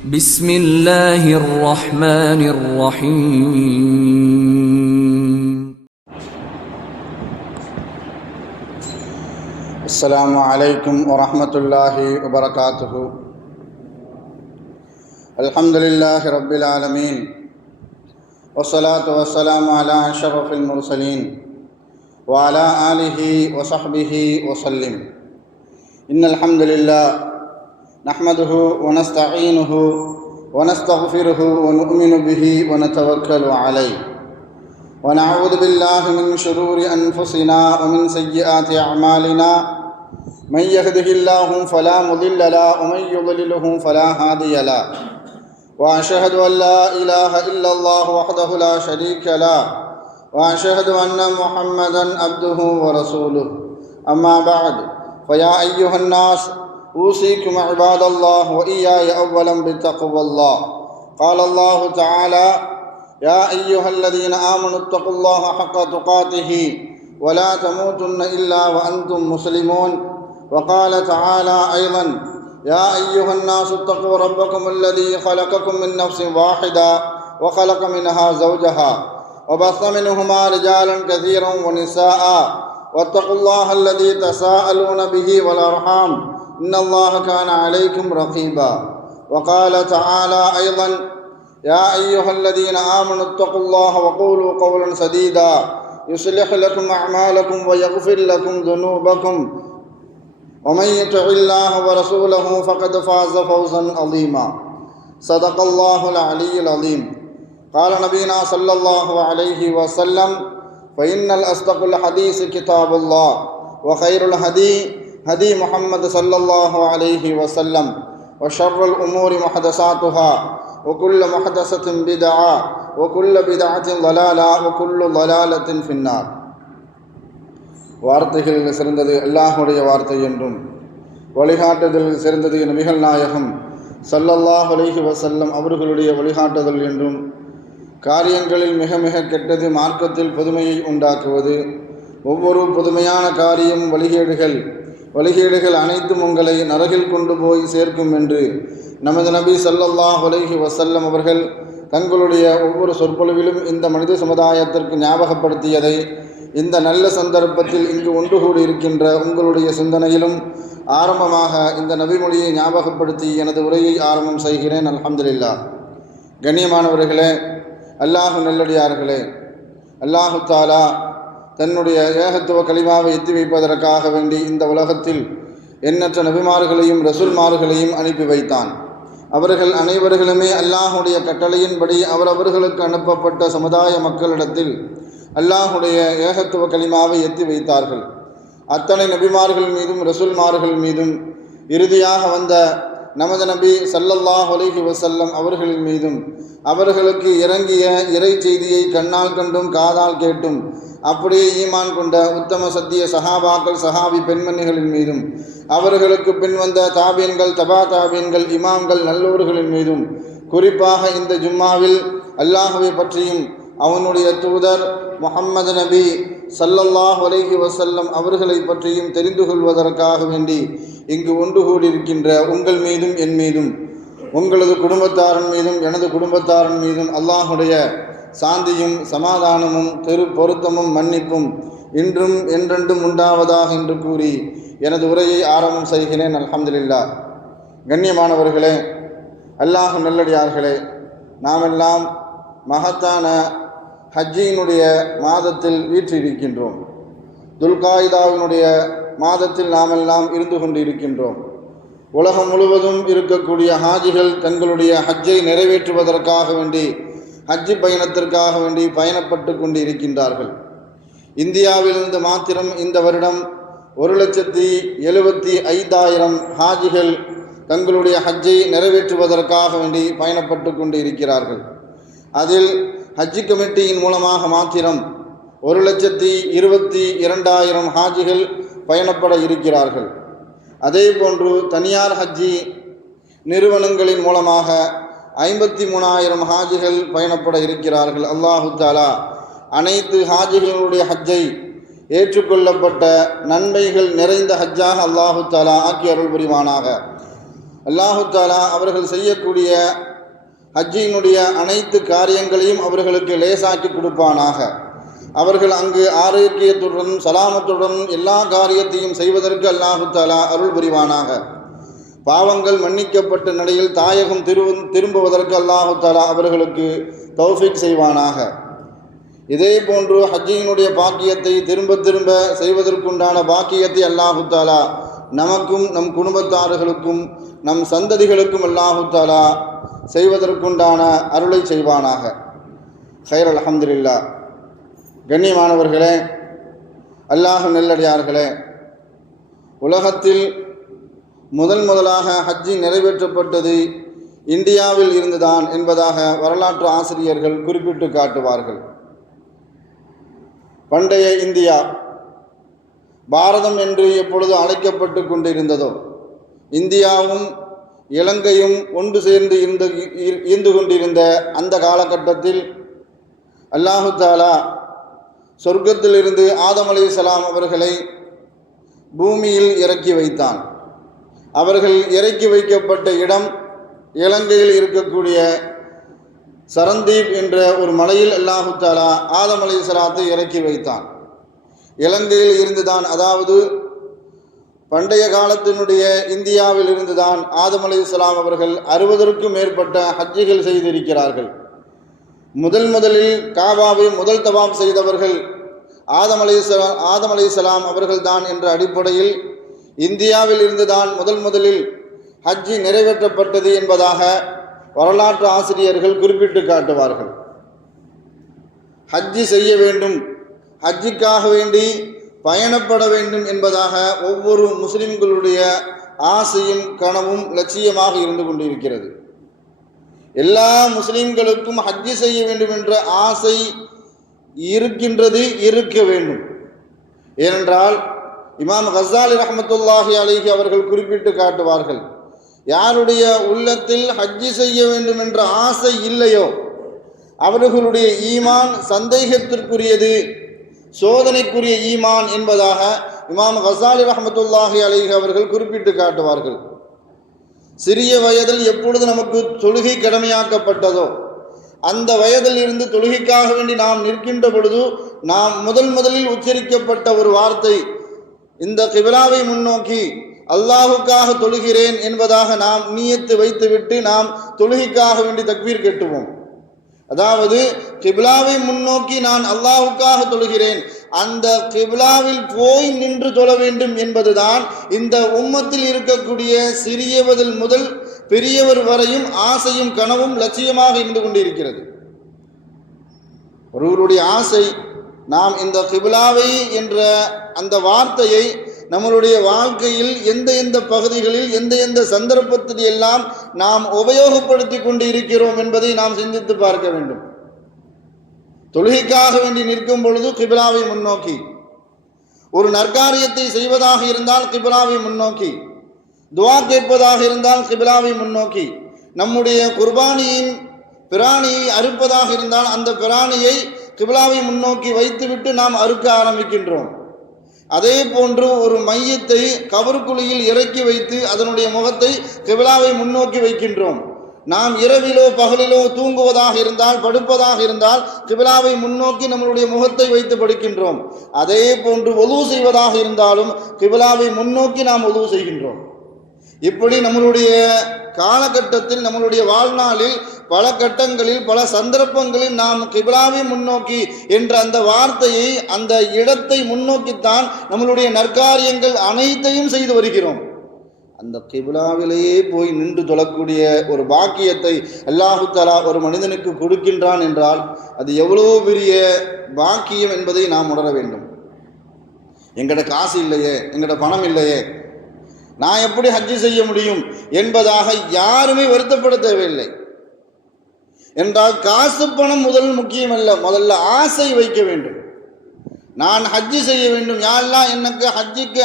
بسم الله الرحمن الرحيم. السلام عليكم ورحمة الله وبركاته. الحمد لله رب العالمين، والصلاة والسلام على أشرف المرسلين وعلى آله وصحبه وسلم. إن الحمد لله نحمده ونستعينه ونستغفره ونؤمن به ونتوكل عليه، ونعوذ بالله من شرور أنفسنا ومن سيئات أعمالنا. من يهده الله فلا مضل له ومن يضلله فلا هادي له، وأشهد أن لا إله إلا الله وحده لا شريك له، وأشهد أن محمدا عبده ورسوله. أما بعد، فيا أيها الناس أوصيكم عباد الله وإياي أولا بتقوى الله. قال الله تعالى: يا أيها الذين آمنوا اتقوا الله حق تقاته ولا تموتن إلا وأنتم مسلمون. وقال تعالى أيضا: يا أيها الناس اتقوا ربكم الذي خلقكم من نفس واحدة وخلق منها زوجها وبث منهما رجالا كثيرا ونساء، واتقوا الله الذي تساءلون به والأرحام إن الله كان عليكم رقيبا. وقال تعالى أيضا: يا أيها الذين آمنوا اتقوا الله وقولوا قولا سديدا يصلح لكم أعمالكم ويغفر لكم ذنوبكم، ومن يطع الله ورسوله فقد فاز فوزا عظيما. صدق الله العلي العظيم. قال نبينا صلى الله عليه وسلم: فإن الأصدق الحديث كتاب الله، وخير الهدي هدي محمد صلى الله عليه وسلم، وشر الأمور محدثاتها، وكل محدثة بدعة، وكل بدعة ضلالة، وكل ضلالة في النار. வார்த்தைகளில் சிறந்தது அல்லாஹுடைய வார்த்தை என்றும், வழிகாட்டுதல் சிறந்தது நபிகள் நாயகம் ஸல்லல்லாஹு அலைஹி வஸல்லம் அவர்களுடைய வழிகாட்டுதல் என்றும், காரியங்களில் மிக மிக கெட்டது மார்க்கத்தில் புதுமையை உண்டாக்குவது, ஒவ்வொரு புதுமையான காரியம் வழிகேடுகள் அனைத்தும் உங்களை நரகில் கொண்டு போய் சேர்க்கும் என்று நமது நபி ஸல்லல்லாஹு அலைஹி வஸல்லம் அவர்கள் தங்களுடைய ஒவ்வொரு சொற்பொழிவிலும் இந்த மனித சமுதாயத்திற்கு ஞாபகப்படுத்தியதை இந்த நல்ல சந்தர்ப்பத்தில் இங்கு ஒன்று கூடியிருக்கின்ற உங்களுடைய சிந்தனையிலும் ஆரம்பமாக இந்த நபிமொழியை ஞாபகப்படுத்தி எனது உரையை ஆரம்பம் செய்கிறேன். அல்ஹம்துலில்லாஹ். கண்ணியமானவர்களே, அல்லாஹு நல்லடியார்களே, அல்லாஹு தாலா தன்னுடைய ஏகத்துவ கலிமாவை எத்தி வைப்பதற்காக வேண்டி இந்த உலகத்தில் எண்ணற்ற நபிமார்களையும் ரசூல்மார்களையும் அனுப்பி வைத்தான். அவர்கள் அனைவர்களுமே அல்லாஹுடைய கட்டளையின்படி அவரவர்களுக்கு அனுப்பப்பட்ட சமுதாய மக்களிடத்தில் அல்லாஹுடைய ஏகத்துவ கலிமாவை எத்தி வைத்தார்கள். அத்தனை நபிமார்கள் மீதும் ரசூல்மார்கள் மீதும் இறுதியாக வந்த நமது நபி ஸல்லல்லாஹு அலைஹி வஸல்லம் அவர்களின் மீதும் அவர்களுக்கு இறங்கிய இறை செய்தியை கண்ணால் கண்டும் காதால் கேட்டும் அப்படியே ஈமான் கொண்ட உத்தம சத்திய சஹாபாக்கள் சஹாபி பெண்மணிகளின் மீதும் அவர்களுக்கு பின் வந்த தாபீன்கள் தபா தாபீன்கள் இமாம்கள் நல்லோர்களின் மீதும் குறிப்பாக இந்த ஜும்மாவில் அல்லாஹுவை பற்றியும் அவனுடைய தூதர் முஹம்மது நபி ஸல்லல்லாஹு அலைஹி வஸல்லம் அவர்களை பற்றியும் தெரிந்து கொள்வதற்காக வேண்டி இங்கு ஒன்று கூடியிருக்கின்ற உங்கள் மீதும் என் மீதும் உங்களது குடும்பத்தாரன் மீதும் எனது குடும்பத்தாரன் மீதும் அல்லாஹுடைய சாந்தியும் சமாதானமும் பொருத்தமும் மன்னிப்பும் இன்றும் என்றென்றும் உண்டாவதாக என்று கூறி எனது உரையை ஆரம்பம் செய்கிறேன். அல்ஹம்துலில்லாஹ். கண்ணியமானவர்களே, அல்லாஹ் நல்லடியார்களே, நாமெல்லாம் மகத்தான ஹஜ்ஜினுடைய மாதத்தில் வீற்றிருக்கின்றோம். துல்காயிதாவினுடைய மாதத்தில் நாமெல்லாம் இருந்து கொண்டிருக்கின்றோம். உலகம் முழுவதும் இருக்கக்கூடிய ஹாஜிகள் தங்களுடைய ஹஜ்ஜை நிறைவேற்றுவதற்காக வேண்டி ஹஜ்ஜி பயணத்திற்காக வேண்டி பயணப்பட்டு கொண்டு இருக்கின்றார்கள். இந்தியாவிலிருந்து மாத்திரம் இந்த வருடம் 1,75,000 ஹாஜிகள் தங்களுடைய ஹஜ்ஜை நிறைவேற்றுவதற்காக வேண்டி பயணப்பட்டு கொண்டு இருக்கிறார்கள். அதில் ஹஜ்ஜி கமிட்டியின் மூலமாக மாத்திரம் 1,22,000 ஹாஜிகள் பயணப்பட இருக்கிறார்கள். அதே போன்று தனியார் ஹஜ்ஜி நிறுவனங்களின் மூலமாக 53,000 ஹாஜிகள் பயணப்பட இருக்கிறார்கள். அல்லாஹு தாலா அனைத்து ஹாஜிகளுடைய ஹஜ்ஜை ஏற்றுக்கொள்ளப்பட்ட நன்மைகள் நிறைந்த ஹஜ்ஜாக அல்லாஹு தாலா ஆக்கி அருள் புரிவானாக. அல்லாஹு தாலா அவர்கள் செய்யக்கூடிய ஹஜ்ஜினுடைய அனைத்து காரியங்களையும் அவர்களுக்கு லேசாக்கி கொடுப்பானாக. அவர்கள் அங்கு ஆரோக்கியத்துடன் சலாமத்துடன் எல்லா காரியத்தையும் செய்வதற்கு அல்லாஹு தாலா அருள் புரிவானாக. பாவங்கள் மன்னிக்கப்பட்ட நிலையில் தாயகம் திரும்புவதற்கு அல்லாஹு தாலா அவர்களுக்கு தௌஃபீக் செய்வானாக. இதே போன்று ஹஜ்ஜினுடைய பாக்கியத்தை திரும்ப திரும்ப செய்வதற்குண்டான பாக்கியத்தை அல்லாஹு தாலா நமக்கும் நம் குடும்பத்தார்களுக்கும் நம் சந்ததிகளுக்கும் அல்லாஹு தாலா செய்வதற்குண்டான அருளை செய்வானாக. ஹைர் அல்ஹம்துலில்லாஹ். கண்ணியமானவர்களே, அல்லாஹ் நல்லடியார்களே, உலகத்தில் முதலாக ஹஜ்ஜி நிறைவேற்றப்பட்டது இந்தியாவில் இருந்துதான் என்பதாக வரலாற்று ஆசிரியர்கள் குறிப்பிட்டு காட்டுவார்கள். பண்டைய இந்தியா பாரதம் என்று எப்பொழுது அழைக்கப்பட்டு கொண்டிருந்ததோ, இந்தியாவும் இலங்கையும் ஒன்று சேர்ந்து இருந்து கொண்டிருந்த அந்த காலகட்டத்தில் அல்லாஹு தாலா சொர்க்கத்திலிருந்து ஆதம் அலைஹிஸ்ஸலாம் அவர்களை பூமியில் இறக்கி வைத்தான். அவர்கள் இறக்கி வைக்கப்பட்ட இடம் இலங்கையில் இருக்கக்கூடிய சரந்தீப் என்ற ஒரு மலையில் அல்லாஹு தாலா ஆதம் அலைஹிஸ்ஸலாத்தை இறக்கி வைத்தான். இலங்கையில் இருந்துதான், அதாவது பண்டைய காலத்தினுடைய இந்தியாவில் இருந்துதான் ஆதம் அலைஹிஸ்ஸலாம் அவர்கள் 60க்கும் மேற்பட்ட ஹஜ்ஜிகள் செய்திருக்கிறார்கள். முதலில் காபாவை முதல் தவாப் செய்தவர்கள் ஆதம் அலைஹிஸ்ஸலாம் அவர்கள்தான் என்ற அடிப்படையில் இந்தியாவில் இருந்துதான் முதலில் ஹஜ்ஜி நிறைவேற்றப்பட்டது என்பதாக வரலாற்று ஆசிரியர்கள் குறிப்பிட்டு காட்டுவார்கள். ஹஜ்ஜி செய்ய வேண்டும், ஹஜ்ஜிக்காக வேண்டி பயணப்பட வேண்டும் என்பதாக ஒவ்வொரு முஸ்லிம்களுடைய ஆசையும் கனவும் லட்சியமாக இருந்து கொண்டிருக்கிறது. எல்லா முஸ்லிம்களுக்கும் ஹஜ்ஜி செய்ய வேண்டும் என்ற ஆசை இருக்கின்றது, இருக்க வேண்டும். ஏனென்றால் இமாம் கஸ்ஸாலி ரஹ்மத்துல்லாஹி அலைஹி அவர்கள் குறிப்பிட்டு காட்டுவார்கள், யாருடைய உள்ளத்தில் ஹஜ்ஜி செய்ய வேண்டும் என்ற ஆசை இல்லையோ அவர்களுடைய ஈமான் சந்தேகத்திற்குரியது, சோதனைக்குரிய ஈமான் என்பதாக இமாம் கஸ்ஸாலி ரஹ்மத்துல்லாஹி அலைஹி அவர்கள் குறிப்பிட்டு காட்டுவார்கள். சிறிய வயதில் எப்பொழுது நமக்கு தொழுகை கடமையாக்கப்பட்டதோ அந்த வயதில் இருந்து தொழுகைக்காக வேண்டி நாம் நிற்கின்ற பொழுது நாம் முதலில் உச்சரிக்கப்பட்ட ஒரு வார்த்தை, இந்த கிபிலாவை முன்னோக்கி அல்லாஹுக்காக தொழுகிறேன் என்பதாக நாம் நியத்து வைத்துவிட்டு நாம் தொழுகைக்காக வேண்டி தக்பீர் கட்டுவோம். அதாவது கிபிலாவை முன்னோக்கி நான் அல்லாஹுக்காக தொழுகிறேன், அந்த கிபிலாவில் போய் நின்று தொழ வேண்டும் என்பதுதான் இந்த உம்மத்தில் இருக்கக்கூடிய சிறியவதில் முதல் பெரியவர் வரையும் ஆசையும் கனவும் லட்சியமாக இருந்து கொண்டிருக்கிறது. ஒருவருடைய ஆசை நாம் இந்த கிபிலாவை என்ற அந்த வார்த்தையை நம்மளுடைய வாழ்க்கையில் எந்த பகுதிகளில் எந்த சந்தர்ப்பத்தில் எல்லாம் நாம் உபயோகப்படுத்தி கொண்டு இருக்கிறோம் என்பதை நாம் சிந்தித்து பார்க்க வேண்டும். தொழுகைக்காக வேண்டி நிற்கும் பொழுது கிபிலாவை முன்னோக்கி, ஒரு நற்காரியத்தை செய்வதாக இருந்தால் கிபிலாவை முன்னோக்கி, துஆ கேட்பதாக இருந்தால் கிபிலாவை முன்னோக்கி, நம்முடைய குர்பானியின் பிராணியை அறுப்பதாக இருந்தால் அந்த பிராணியை கிபிலாவை முன்னோக்கி வைத்துவிட்டு நாம் அறுக்க ஆரம்பிக்கின்றோம். அதே போன்று ஒரு மையத்தை கபருக்குழியில் இறக்கி வைத்து அதனுடைய முகத்தை கிபிலாவை முன்னோக்கி வைக்கின்றோம். நாம் இரவிலோ பகலிலோ தூங்குவதாக இருந்தால் படுப்பதாக இருந்தால் கிபிலாவை முன்னோக்கி நம்மளுடைய முகத்தை வைத்து படுக்கின்றோம். அதே போன்று ஒது செய்வதாக இருந்தாலும் கிபிலாவை முன்னோக்கி நாம் ஒது செய்கின்றோம். இப்படி நம்மளுடைய காலகட்டத்தில் நம்மளுடைய வாழ்நாளில் பல கட்டங்களில் பல சந்தர்ப்பங்களில் நாம் கிபிலாவை முன்னோக்கி என்ற அந்த வார்த்தையை அந்த இடத்தை முன்னோக்கித்தான் நம்மளுடைய நற்காரியங்கள் அனைத்தையும் செய்து வருகிறோம். அந்த கிபிலாவிலேயே போய் நின்று தொழக்கூடிய ஒரு பாக்கியத்தை அல்லாஹு தஆலா ஒரு மனிதனுக்கு கொடுக்கின்றான் என்றால் அது எவ்வளவு பெரிய பாக்கியம் என்பதை நாம் உணர வேண்டும். எங்கட காசு இல்லையே, எங்கட பணம் இல்லையே, நான் எப்படி ஹஜ்ஜி செய்ய முடியும் என்பதாக யாருமே வருத்தப்பட தேவையில்லை. என்றால் காசு பணம் முக்கியமல்ல, முதல்ல ஆசை வைக்க வேண்டும். நான் ஹஜ்ஜி செய்ய வேண்டும், யா அல்லாஹ் எனக்கு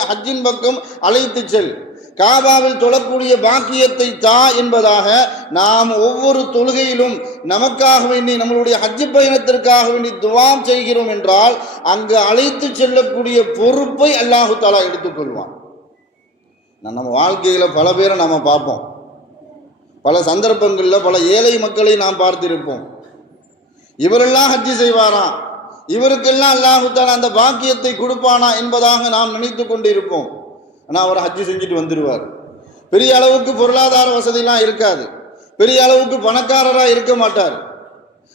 ஹஜ்ஜின் பக்கம் அழைத்து செல், காபாவில் தொழக்கூடிய பாக்கியத்தை தா என்பதாக நாம் ஒவ்வொரு தொழுகையிலும் நமக்காக வேண்டி நம்மளுடைய ஹஜ்ஜி பயணத்திற்காக வேண்டி துஆ செய்கிறோம் என்றால் அங்கு அழைத்து செல்லக்கூடிய பொறுப்பை அல்லாஹு தஆலா எடுத்துக்கொள்வான். நம்ம வாழ்க்கையில் பல பேரை நம்ம பார்ப்போம், பல சந்தர்ப்பங்களில் பல ஏழை மக்களை நாம் பார்த்திருப்போம். இவரெல்லாம் ஹஜ்ஜி செய்வாராம், இவருக்கெல்லாம் அல்லாஹு தஆலா அந்த பாக்கியத்தை கொடுப்பானா என்பதாக நாம் நினைத்து கொண்டு இருப்போம். ஆனால் அவர் ஹஜ்ஜி செஞ்சுட்டு வந்துடுவார். பெரிய அளவுக்கு பொருளாதார வசதியெல்லாம் இருக்காது, பெரிய அளவுக்கு பணக்காரராக இருக்க மாட்டார்.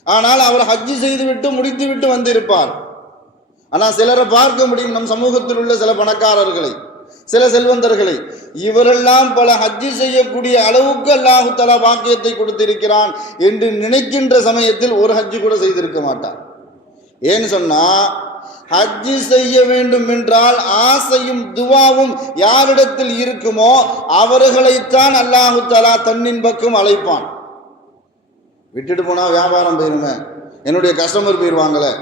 ஆனால் அவர் ஹஜ்ஜி செய்துவிட்டு முடித்து விட்டு வந்திருப்பார். ஆனால் சிலரை பார்க்க முடியும், நம் சமூகத்தில் உள்ள சில பணக்காரர்களை, சில செல்வந்தர்களை, இவரெல்லாம் பல ஹஜ்ஜி செய்யக்கூடிய அளவுக்கு அல்லாஹு தஆலா பாக்கியத்தை கொடுத்திருக்கிறான் என்று நினைக்கின்ற சமயத்தில் ஒரு ஹஜ்ஜி கூட செய்திருக்க மாட்டார். ஏன்னு சொன்னா, ஹஜ்ஜி செய்ய வேண்டும் என்றால் ஆசையும் துவாவும் யாரிடத்தில் இருக்குமோ அவர்களைத்தான் அல்லாஹு தஆலா தன்னின் பக்கம் அழைப்பான். விட்டுட்டு போனா வியாபாரம் போயிருமே, என்னுடைய கஸ்டமர் போயிருவாங்களே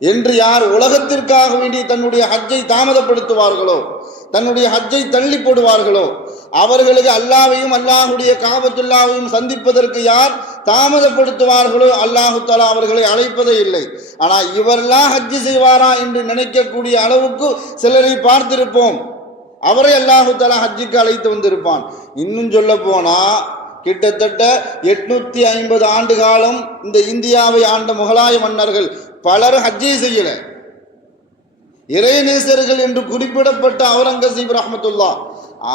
என்று யார் உலகத்திற்காக வேண்டி தன்னுடைய ஹஜ்ஜை தாமதப்படுத்துவார்களோ, தன்னுடைய ஹஜ்ஜை தள்ளி போடுவார்களோ, அவர்களுக்கு அல்லாஹ்வையும் அல்லாஹுடைய காபத்துல்லாவையும் சந்திப்பதற்கு யார் தாமதப்படுத்துவார்களோ அல்லாஹு தஆலா அவர்களை அழைப்பதே இல்லை. ஆனால் இவரெல்லாம் ஹஜ்ஜி செய்வாரா என்று நினைக்கக்கூடிய அளவுக்கு சிலரை பார்த்திருப்போம். அவரை அல்லாஹு தஆலா ஹஜ்ஜிக்கு அழைத்து வந்திருப்பான். இன்னும் சொல்ல போனா, கிட்டத்தட்ட 850 ஆண்டு காலம் இந்த இந்தியாவை ஆண்ட முகலாய மன்னர்கள் பலர் ஹஜ்ஜி செய்யல. இறைநேசர்கள் என்று குறிப்பிடப்பட்ட அவுரங்கசீப் ரஹ்மத்துல்லாஹ்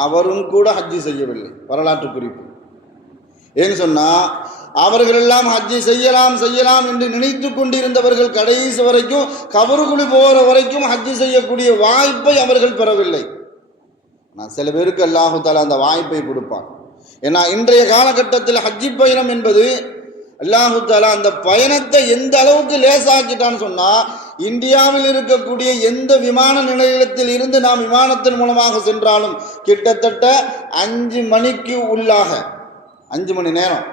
அவரும் கூட ஹஜ்ஜி செய்யவில்லை. வரலாற்று குறிப்பு. ஏன்னு சொன்னா, அவர்கள் எல்லாம் ஹஜ்ஜி செய்யலாம் செய்யலாம் என்று நினைத்து கொண்டிருந்தவர்கள் கடைசி வரைக்கும் கபறுகுழி போகிற வரைக்கும் ஹஜ்ஜி செய்யக்கூடிய வாய்ப்பை அவர்கள் பெறவில்லை. ஆனால் சில பேருக்கு அல்லாஹு தஆலா அந்த வாய்ப்பை கொடுப்பான். ஏன்னா இன்றைய காலகட்டத்தில் ஹஜ்ஜி பயணம் என்பது அல்லாஹு தஆலா அந்த பயணத்தை எந்த அளவுக்கு லேசாக்கிட்டான்னு சொன்னா, இந்தியாவில் இருக்கக்கூடிய எந்த விமான நிலையத்தில் இருந்து நாம் விமானத்தின் மூலமாக சென்றாலும் கிட்டத்தட்ட 5 மணிக்கு உள்ளாக 5 மணி நேரம்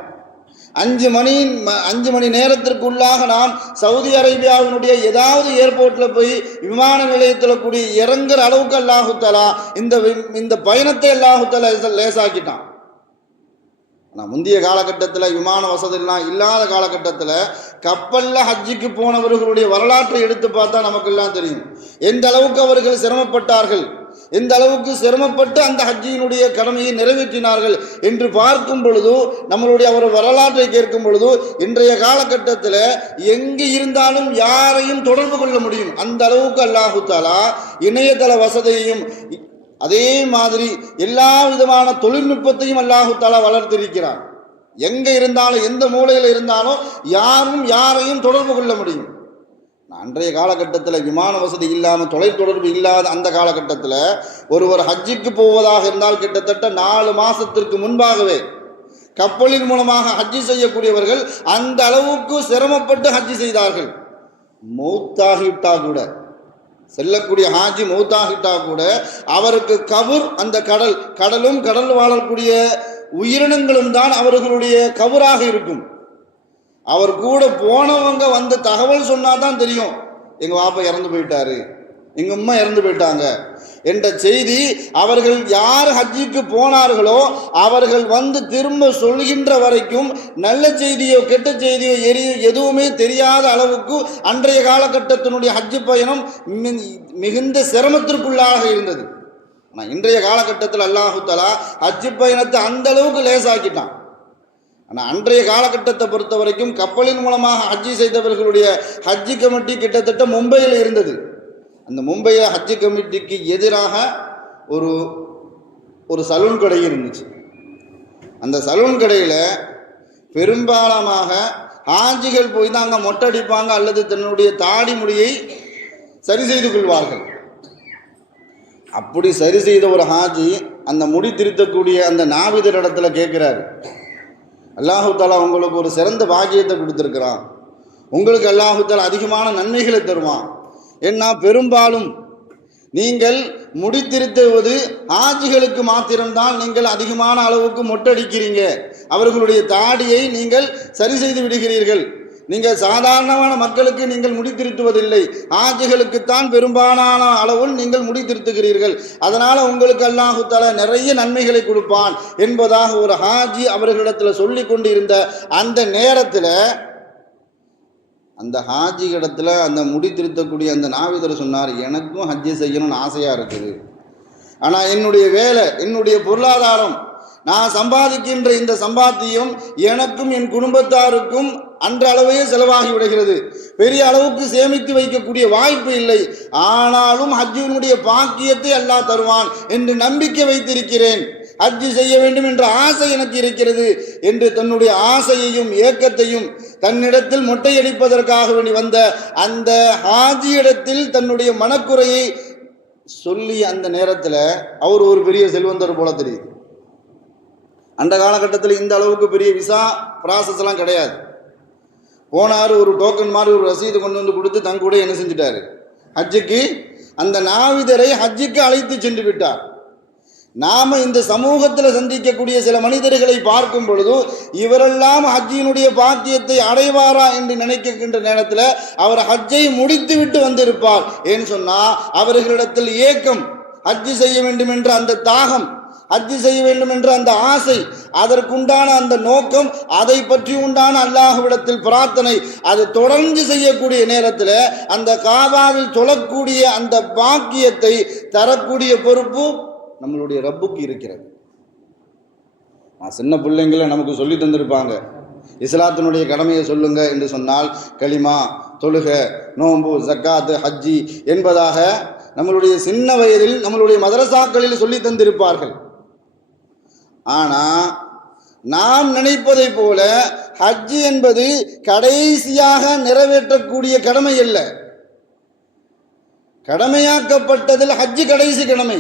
5 மணி நேரத்திற்குள்ளாக நாம் சவுதி அரேபியாவினுடைய ஏதாவது ஏர்போர்ட்டில் போய் விமான நிலையத்தில் கூடிய இறங்குற அளவுக்கு அல்லாஹு தஆலா இந்த பயணத்தை அல்லாஹு தஆலா லேசாக்கிட்டான். ஆனால் முந்தைய காலகட்டத்தில் விமான வசதியெல்லாம் இல்லாத காலகட்டத்தில் கப்பலில் ஹஜ்ஜிக்கு போனவர்களுடைய வரலாற்றை எடுத்து பார்த்தா நமக்கெல்லாம் தெரியும் எந்த அளவுக்கு அவர்கள் சிரமப்பட்டார்கள், எந்த அளவுக்கு சிரமப்பட்டு அந்த ஹஜ்ஜியினுடைய கடமையை நிறைவேற்றினார்கள் என்று பார்க்கும் பொழுது, நம்மளுடைய அவர் வரலாற்றை கேட்கும் பொழுது, இன்றைய காலகட்டத்தில் எங்கே இருந்தாலும் யாரையும் தொடர்பு கொள்ள முடியும். அந்த அளவுக்கு அல்லாஹு தஆலா இணையதள வசதியையும் அதே மாதிரி எல்லா விதமான தொழில்நுட்பத்தையும் அல்லாஹு தஆலா வளர்த்திருக்கிறார். எங்கே இருந்தாலும் எந்த மூலையில் இருந்தாலும் யாரையும் தொடர்பு கொள்ள முடியும். அன்றைய காலகட்டத்தில் விமான வசதி இல்லாமல் தொலைத்தொடர்பு இல்லாத அந்த காலகட்டத்தில் ஒருவர் ஹஜ்ஜிக்கு போவதாக இருந்தால் கிட்டத்தட்ட 4 மாதத்திற்கு முன்பாகவே கப்பலின் மூலமாக ஹஜ்ஜி செய்யக்கூடியவர்கள் அந்த அளவுக்கு சிரமப்பட்டு ஹஜ்ஜி செய்தார்கள். மௌத்தாகிட்டா கூட, செல்லக்கூடிய ஹாஜி மௌத்தாகிட்டா கூட அவருக்கு கபூர் அந்த கடலும் கடல் வாழக்கூடிய உயிரினங்களும் தான் அவர்களுடைய கபூராக இருக்கும். அவர் கூட போனவங்க வந்து தகவல் சொன்னாதான் தெரியும், எங்க வாப்பா இறந்து போயிட்டாரு, எங்க அம்மா இறந்து போயிட்டாங்க என்ற செய்தி அவர்கள் யார் ஹஜ்ஜிக்கு போனார்களோ அவர்கள் வந்து திரும்ப சொல்கின்ற வரைக்கும் நல்ல செய்தியோ கெட்ட செய்தியோ எதுவுமே தெரியாத அளவுக்கு அன்றைய காலகட்டத்தினுடைய ஹஜ்ஜி பயணம் மிகுந்த சிரமத்திற்குள்ளாக இருந்தது. ஆனால் இன்றைய காலகட்டத்தில் அல்லாஹு தஆலா ஹஜ்ஜி பயணத்தை அந்த அளவுக்கு லேசாக்கிட்டான். ஆனால் அன்றைய காலகட்டத்தை பொறுத்த வரைக்கும் கப்பலின் மூலமாக ஹஜ்ஜி செய்தவர்களுடைய ஹஜ்ஜி கமிட்டி கிட்டத்தட்ட மும்பையில் இருந்தது. அந்த மும்பையில் ஹஜ்ஜி கமிட்டிக்கு எதிராக ஒரு சலூன் கடை இருந்துச்சு. அந்த சலூன் கடையில் பெரும்பாலாக ஹாஜிகள் போய் தான் அங்கே மொட்டை அடிப்பாங்க அல்லது தன்னுடைய தாடி முடியை சரி செய்து கொள்வார்கள். அப்படி சரி செய்த ஒரு ஹாஜி அந்த முடி திருத்தக்கூடிய அந்த நாவிதர் இடத்துல கேட்குறாரு, அல்லாஹு தஆலா உங்களுக்கு ஒரு சிறந்த பாக்கியத்தை கொடுத்துருக்கிறான், உங்களுக்கு அல்லாஹு தஆலா அதிகமான நன்மைகளை தருவான். ஏன்னா பெரும்பாலும் நீங்கள் முடித்திருத்துவது ஆஜிகளுக்கு மாத்திரம்தான் நீங்கள் அதிகமான அளவுக்கு மொட்டடிக்கிறீங்க, அவர்களுடைய தாடியை நீங்கள் சரி செய்து விடுகிறீர்கள், நீங்கள் சாதாரணமான மக்களுக்கு நீங்கள் முடித்திருத்துவதில்லை, ஆஜிகளுக்குத்தான் பெரும்பாலான அளவில் நீங்கள் முடித்திருத்துகிறீர்கள், அதனால் உங்களுக்கு அல்லாஹு தஆலா நிறைய நன்மைகளை கொடுப்பான் என்பதாக ஒரு ஹாஜி அவர்களிடத்தில் சொல்லி கொண்டிருந்த அந்த நேரத்தில் அந்த ஹாஜி இடத்துல அந்த முடி திருத்தக்கூடிய அந்த நாவிதர் சொன்னார், எனக்கும் ஹஜ்ஜி செய்யணும்னு ஆசையாக இருக்குது, ஆனால் என்னுடைய வேலை, என்னுடைய பொருளாதாரம், நான் சம்பாதிக்கின்ற இந்த சம்பாத்தியம் எனக்கும் என் குடும்பத்தாருக்கும் அன்ற அளவே செலவாகி விடுகிறது, பெரிய அளவுக்கு சேமித்து வைக்கக்கூடிய வாய்ப்பு இல்லை. ஆனாலும் ஹஜ்ஜினுடைய பாக்கியத்தை அல்லாஹ் தருவான் என்று நம்பிக்கை வைத்திருக்கிறேன், ஹஜ்ஜி செய்ய வேண்டும் என்ற ஆசை எனக்கு இருக்கிறது என்று தன்னுடைய ஆசையையும் ஏக்கத்தையும் தன்னிடத்தில் மொட்டையடிப்பதற்காக வேண்டி வந்த அந்த ஹாஜியிடத்தில் தன்னுடைய மனக்குறையை சொல்லி அந்த நேரத்தில் அவர் ஒரு பெரிய செல்வந்தர் போல தெரியுது. அந்த காலகட்டத்தில் இந்த அளவுக்கு பெரிய விசா ப்ராசஸ் எல்லாம் கிடையாது. போனார், ஒரு டோக்கன் மாதிரி ஒரு ரசீது கொண்டு வந்து கொடுத்து தங்கூட என்ன செஞ்சிட்டாரு, ஹஜ்ஜுக்கு அந்த நாவிதரை ஹஜ்ஜுக்கு அழைத்து சென்று விட்டார். நாம இந்த சமூகத்தில் சந்திக்கக்கூடிய சில மனிதர்களை பார்க்கும் பொழுது இவரெல்லாம் ஹஜ்ஜினுடைய பாக்கியத்தை அடைவாரா என்று நினைக்கின்ற நேரத்தில் அவர் ஹஜ்ஜை முடித்து விட்டு வந்திருப்பார். ஏன்னு சொன்னா அவர்களிடத்தில் ஏக்கம், ஹஜ்ஜி செய்ய வேண்டும் என்ற அந்த தாகம், ஹஜ்ஜி செய்ய வேண்டும் என்ற அந்த ஆசை, அதற்குண்டான அந்த நோக்கம், அதை பற்றி உண்டான அல்லாஹ்விடத்தில் பிரார்த்தனை, அது தொடர்ந்து செய்யக்கூடிய நேரத்தில் அந்த காபாவில் தொழக்கூடிய அந்த பாக்கியத்தை தரக்கூடிய பொறுப்பு நம்மளுடைய ரப்புக்கு இருக்கிறது. சின்ன பிள்ளைங்களை நமக்கு சொல்லி தந்திருப்பாங்க, இஸ்லாத்தினுடைய கடமையை சொல்லுங்க என்று சொன்னால் கலிமா, தொழுக, நோம்பு, ஜக்காத்து, ஹஜ்ஜி என்பதாக நம்மளுடைய சின்ன வயதில் நம்மளுடைய மதரசாக்களில் சொல்லி தந்திருப்பார்கள். ஆனால் நாம் நினைப்பதை போல ஹஜ்ஜி என்பது கடைசியாக நிறைவேற்றக்கூடிய கடமை அல்ல. கடமையாக்கப்பட்டதில் ஹஜ்ஜி கடைசி கடமை.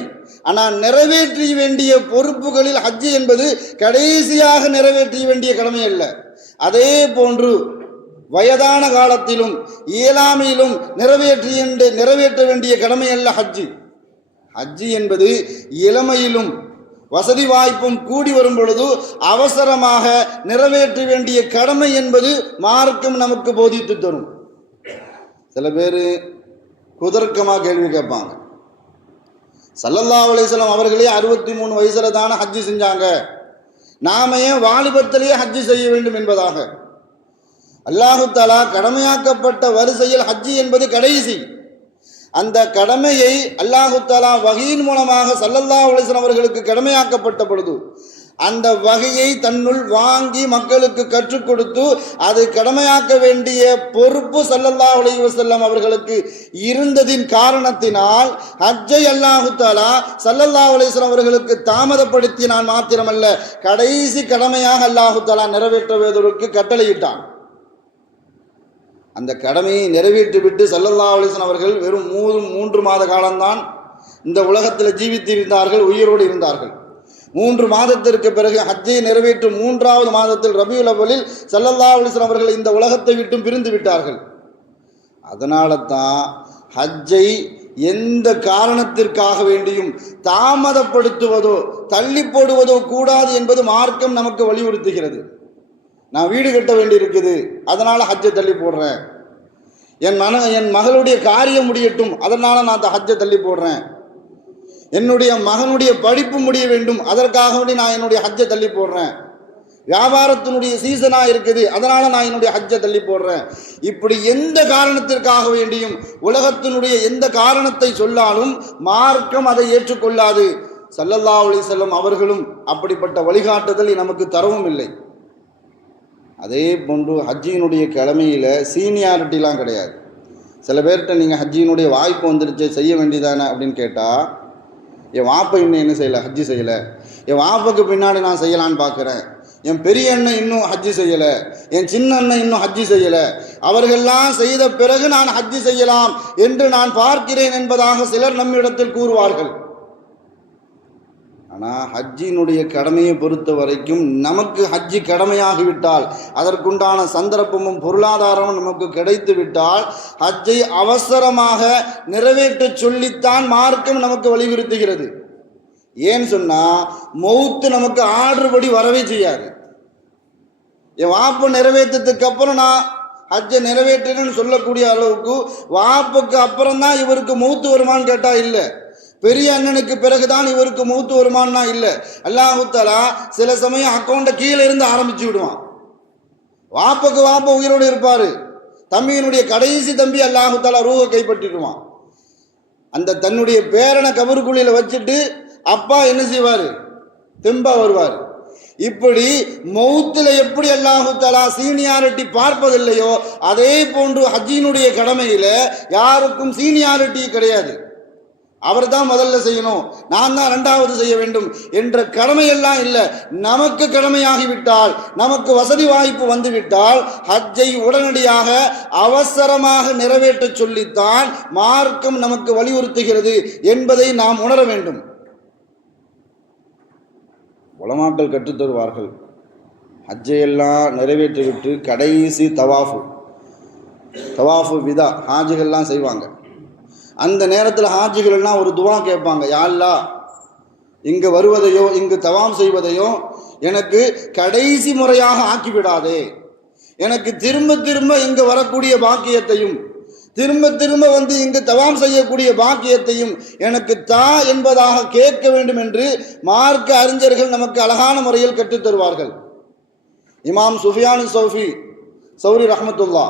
ஆனால் நிறைவேற்ற வேண்டிய பொறுப்புகளில் ஹஜ்ஜி என்பது கடைசியாக நிறைவேற்ற வேண்டிய கடமை அல்ல. அதே போன்று வயதான காலத்திலும் இயலாமையிலும் நிறைவேற்ற வேண்டிய கடமை அல்ல ஹஜ்ஜி. ஹஜ்ஜி என்பது இளமையிலும் வசதி வாய்ப்பும் கூடி வரும் பொழுது அவசரமாக நிறைவேற்ற வேண்டிய கடமை என்பது மார்க்கம் நமக்கு போதித்து தரும். சில பேர் குதர்க்கமாக கேள்வி கேட்பாங்க, ஸல்லல்லாஹு அலைஹி வஸல்லம் அவர்களே 63 வயசுல தானே ஹஜ்ஜி செஞ்சாங்க, நாம ஏன் வாலிபத்திலேயே ஹஜ்ஜி செய்ய வேண்டும் என்பதாக. அல்லாஹு தஆலா கடமையாக்கப்பட்ட வரிசையில் ஹஜ்ஜி என்பது கடைசி. அந்த கடமையை அல்லாஹு தஆலா வஹீயின் மூலமாக ஸல்லல்லாஹு அலைஹி வஸல்லம் அவர்களுக்கு கடமையாக்கப்பட்ட பொழுது அந்த வகையை தன்னுள் வாங்கி மக்களுக்கு கற்றுக் கொடுத்து அது கடமையாக்க வேண்டிய பொறுப்பு ஸல்லல்லாஹு அலைஹி வஸல்லம் அவர்களுக்கு இருந்ததின் காரணத்தினால் ஹஜ்ஜை அல்லாஹு தஆலா ஸல்லல்லாஹு அலைஹி வஸல்லம் அவர்களுக்கு தாமதப்படுத்தினான். மாத்திரமல்ல, கடைசி கடமையாக அல்லாஹு தஆலா நிறைவேற்றுவதற்கு கட்டளையிட்டான். அந்த கடமையை நிறைவேற்றிவிட்டு ஸல்லல்லாஹு அலைஹி வஸல்லம் அவர்கள் வெறும் 3 மாத காலம்தான் இந்த உலகத்தில் ஜீவித்திருந்தார்கள், உயிரோடு இருந்தார்கள். 3 மாதத்திற்கு பிறகு ஹஜ்ஜை நிறைவேற்றும் 3வது மாதத்தில் ரபியுல் அவ்வலில் ஸல்லல்லாஹு அலைஹி வஸல்லம் அவர்கள் இந்த உலகத்தை விட்டும் பிரிந்து விட்டார்கள். அதனால தான் ஹஜ்ஜை எந்த காரணத்திற்காக வேண்டியும் தாமதப்படுத்துவதோ தள்ளி போடுவதோ கூடாது என்பது மார்க்கம் நமக்கு வலியுறுத்துகிறது. நான் வீடு கட்ட வேண்டி இருக்குது, அதனால் ஹஜ்ஜை தள்ளி போடுறேன். என் மகளுடைய காரியம் முடியட்டும், அதனால் நான் ஹஜ்ஜை தள்ளி போடுறேன். என்னுடைய மகனுடைய படிப்பு முடிய வேண்டும், அதற்காக வேண்டி நான் என்னுடைய ஹஜ்ஜை தள்ளி போடுறேன். வியாபாரத்தினுடைய சீசனாக இருக்குது, அதனால் நான் என்னுடைய ஹஜ்ஜை தள்ளி போடுறேன். இப்படி எந்த காரணத்திற்காக வேண்டியும் உலகத்தினுடைய எந்த காரணத்தை சொல்லாலும் மார்க்கம் அதை ஏற்றுக்கொள்ளாது. ஸல்லல்லாஹு அலைஹி வஸல்லம் அவர்களும் அப்படிப்பட்ட வழிகாட்டுதல் நமக்கு தரவும் இல்லை. அதே போன்று ஹஜ்ஜினுடைய கிழமையில் சீனியாரிட்டிலாம் கிடையாது. சில பேர்கிட்ட நீங்கள் ஹஜ்ஜினுடைய வாய்ப்பு வந்துடுச்சு செய்ய வேண்டியதானே அப்படின்னு கேட்டால், என் வாப்பை இன்னும் என்ன செய்யலை, ஹஜ்ஜி செய்யலை, என் வாப்புக்கு பின்னாடி நான் செய்யலான்னு பார்க்குறேன், என் பெரிய அண்ணன் இன்னும் ஹஜ்ஜி செய்யலை, என் சின்ன அண்ணன் இன்னும் ஹஜ்ஜி செய்யலை, அவர்கள்லாம் செய்த பிறகு நான் ஹஜ்ஜி செய்யலாம் என்று நான் பார்க்கிறேன் என்பதாக சிலர் நம்மிடத்தில் கூறுவார்கள். ஆனால் ஹஜ்ஜினுடைய கடமையை பொறுத்த வரைக்கும் நமக்கு ஹஜ்ஜி கடமையாகிவிட்டால், அதற்குண்டான சந்தர்ப்பமும் பொருளாதாரமும் நமக்கு கிடைத்து விட்டால் ஹஜ்ஜை அவசரமாக நிறைவேற்ற சொல்லித்தான் மார்க்கம் நமக்கு வலியுறுத்துகிறது. ஏன்னு சொன்னால் மௌத்து நமக்கு ஆர்டர்படி வரவே செய்யாது. என் வாப்பு நிறைவேற்றத்துக்கு அப்புறம் நான் ஹஜ்ஜை நிறைவேற்றினு சொல்லக்கூடிய அளவுக்கு வாப்புக்கு அப்புறம் தான் இவருக்கு மௌத்து வருமானு கேட்டால் இல்லை, பெரிய அண்ணனுக்கு பிறகுதான் இவருக்கு மௌத்து வருமானா இல்லை. அல்லாஹு தஆலா சில சமயம் அக்கௌண்ட்டை கீழே இருந்து ஆரம்பிச்சு விடுவான். வாப்புக்கு வாப்ப உயிரோடு இருப்பார், தம்பியினுடைய கடைசி தம்பி அல்லாஹு தஆலா ரூஹை கைப்பற்றிடுவான். அந்த தன்னுடைய பேரனை கபருக்குழியில் வச்சுட்டு அப்பா என்ன செய்வார், தெம்பா வருவார். இப்படி மௌத்துல எப்படி அல்லாஹு தஆலா சீனியாரிட்டி பார்ப்பதில்லையோ அதே போன்று ஹஜ்ஜினுடைய கடமையில யாருக்கும் சீனியாரிட்டி கிடையாது. அவர் தான் முதல்ல செய்யணும், நான் தான் இரண்டாவது செய்ய வேண்டும் என்ற கடமையெல்லாம் இல்லை. நமக்கு கடமையாகிவிட்டால், நமக்கு வசதி வாய்ப்பு வந்துவிட்டால் ஹஜ்ஜை உடனடியாக அவசரமாக நிறைவேற்ற சொல்லித்தான் மார்க்கம் நமக்கு வலியுறுத்துகிறது என்பதை நாம் உணர வேண்டும். உலமாக்கள் கற்றுத்தருவார்கள், ஹஜ்ஜையெல்லாம் நிறைவேற்றிவிட்டு கடைசி தவாஃபு விதா ஹாஜிகள்லாம் செய்வாங்க. அந்த நேரத்தில் ஹாஜிகள் எல்லாம் ஒரு துவா கேட்பாங்க, யா அல்லாஹ் இங்கு வருவதையோ இங்கு தவாம் செய்வதையோ எனக்கு கடைசி முறையாக ஆக்கிவிடாதே, எனக்கு திரும்ப திரும்ப இங்கு வரக்கூடிய பாக்கியத்தையும் திரும்ப திரும்ப வந்து இங்கு தவாம் செய்யக்கூடிய பாக்கியத்தையும் எனக்கு தா என்பதாக கேட்க வேண்டும் என்று மார்க்க அறிஞர்கள் நமக்கு அழகான முறையில் கற்றுத் தருவார்கள். இமாம் சுஃபியான் சௌரி ரஹ்மத்துல்லா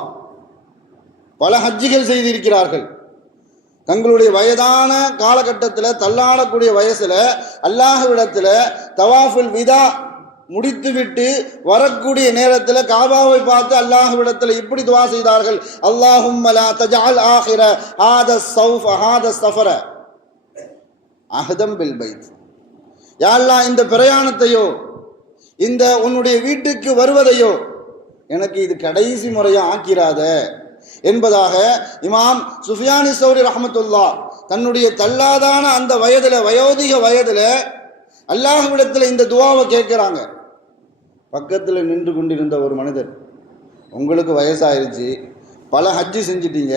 பல ஹஜ்ஜிகள் செய்திருக்கிறார்கள். தங்களுடைய வயதான காலகட்டத்தில் தள்ளாடக்கூடிய வயசுல அல்லாஹ்விடத்தில் தவாஃபுல் விதா முடித்துவிட்டு வரக்கூடிய நேரத்தில் காபாவை பார்த்து அல்லாஹ்விடத்தில் இப்படி துவா செய்தார்கள், அல்லாஹும்ம லா தஜஅல் ஆகிர ஹாத ஸஃபர அஹதம் பில் பைத். யா அல்லாஹ் இந்த பிரயாணத்தையோ இந்த உன்னுடைய வீட்டுக்கு வருவதையோ எனக்கு இது கடைசி முறையா ஆக்கிராத என்பதாக இமாம் சுஃபியானி சௌரி ரஹ்மத்துல்லா தன்னுடைய தள்ளாதான அந்த வயோதிக வயதில் அல்லாஹ்விடத்தில் இந்த துவாவை கேட்குறாங்க. பக்கத்தில் நின்று கொண்டிருந்த ஒரு மனிதர், உங்களுக்கு வயசாயிருச்சு, பல ஹஜ்ஜு செஞ்சிட்டீங்க,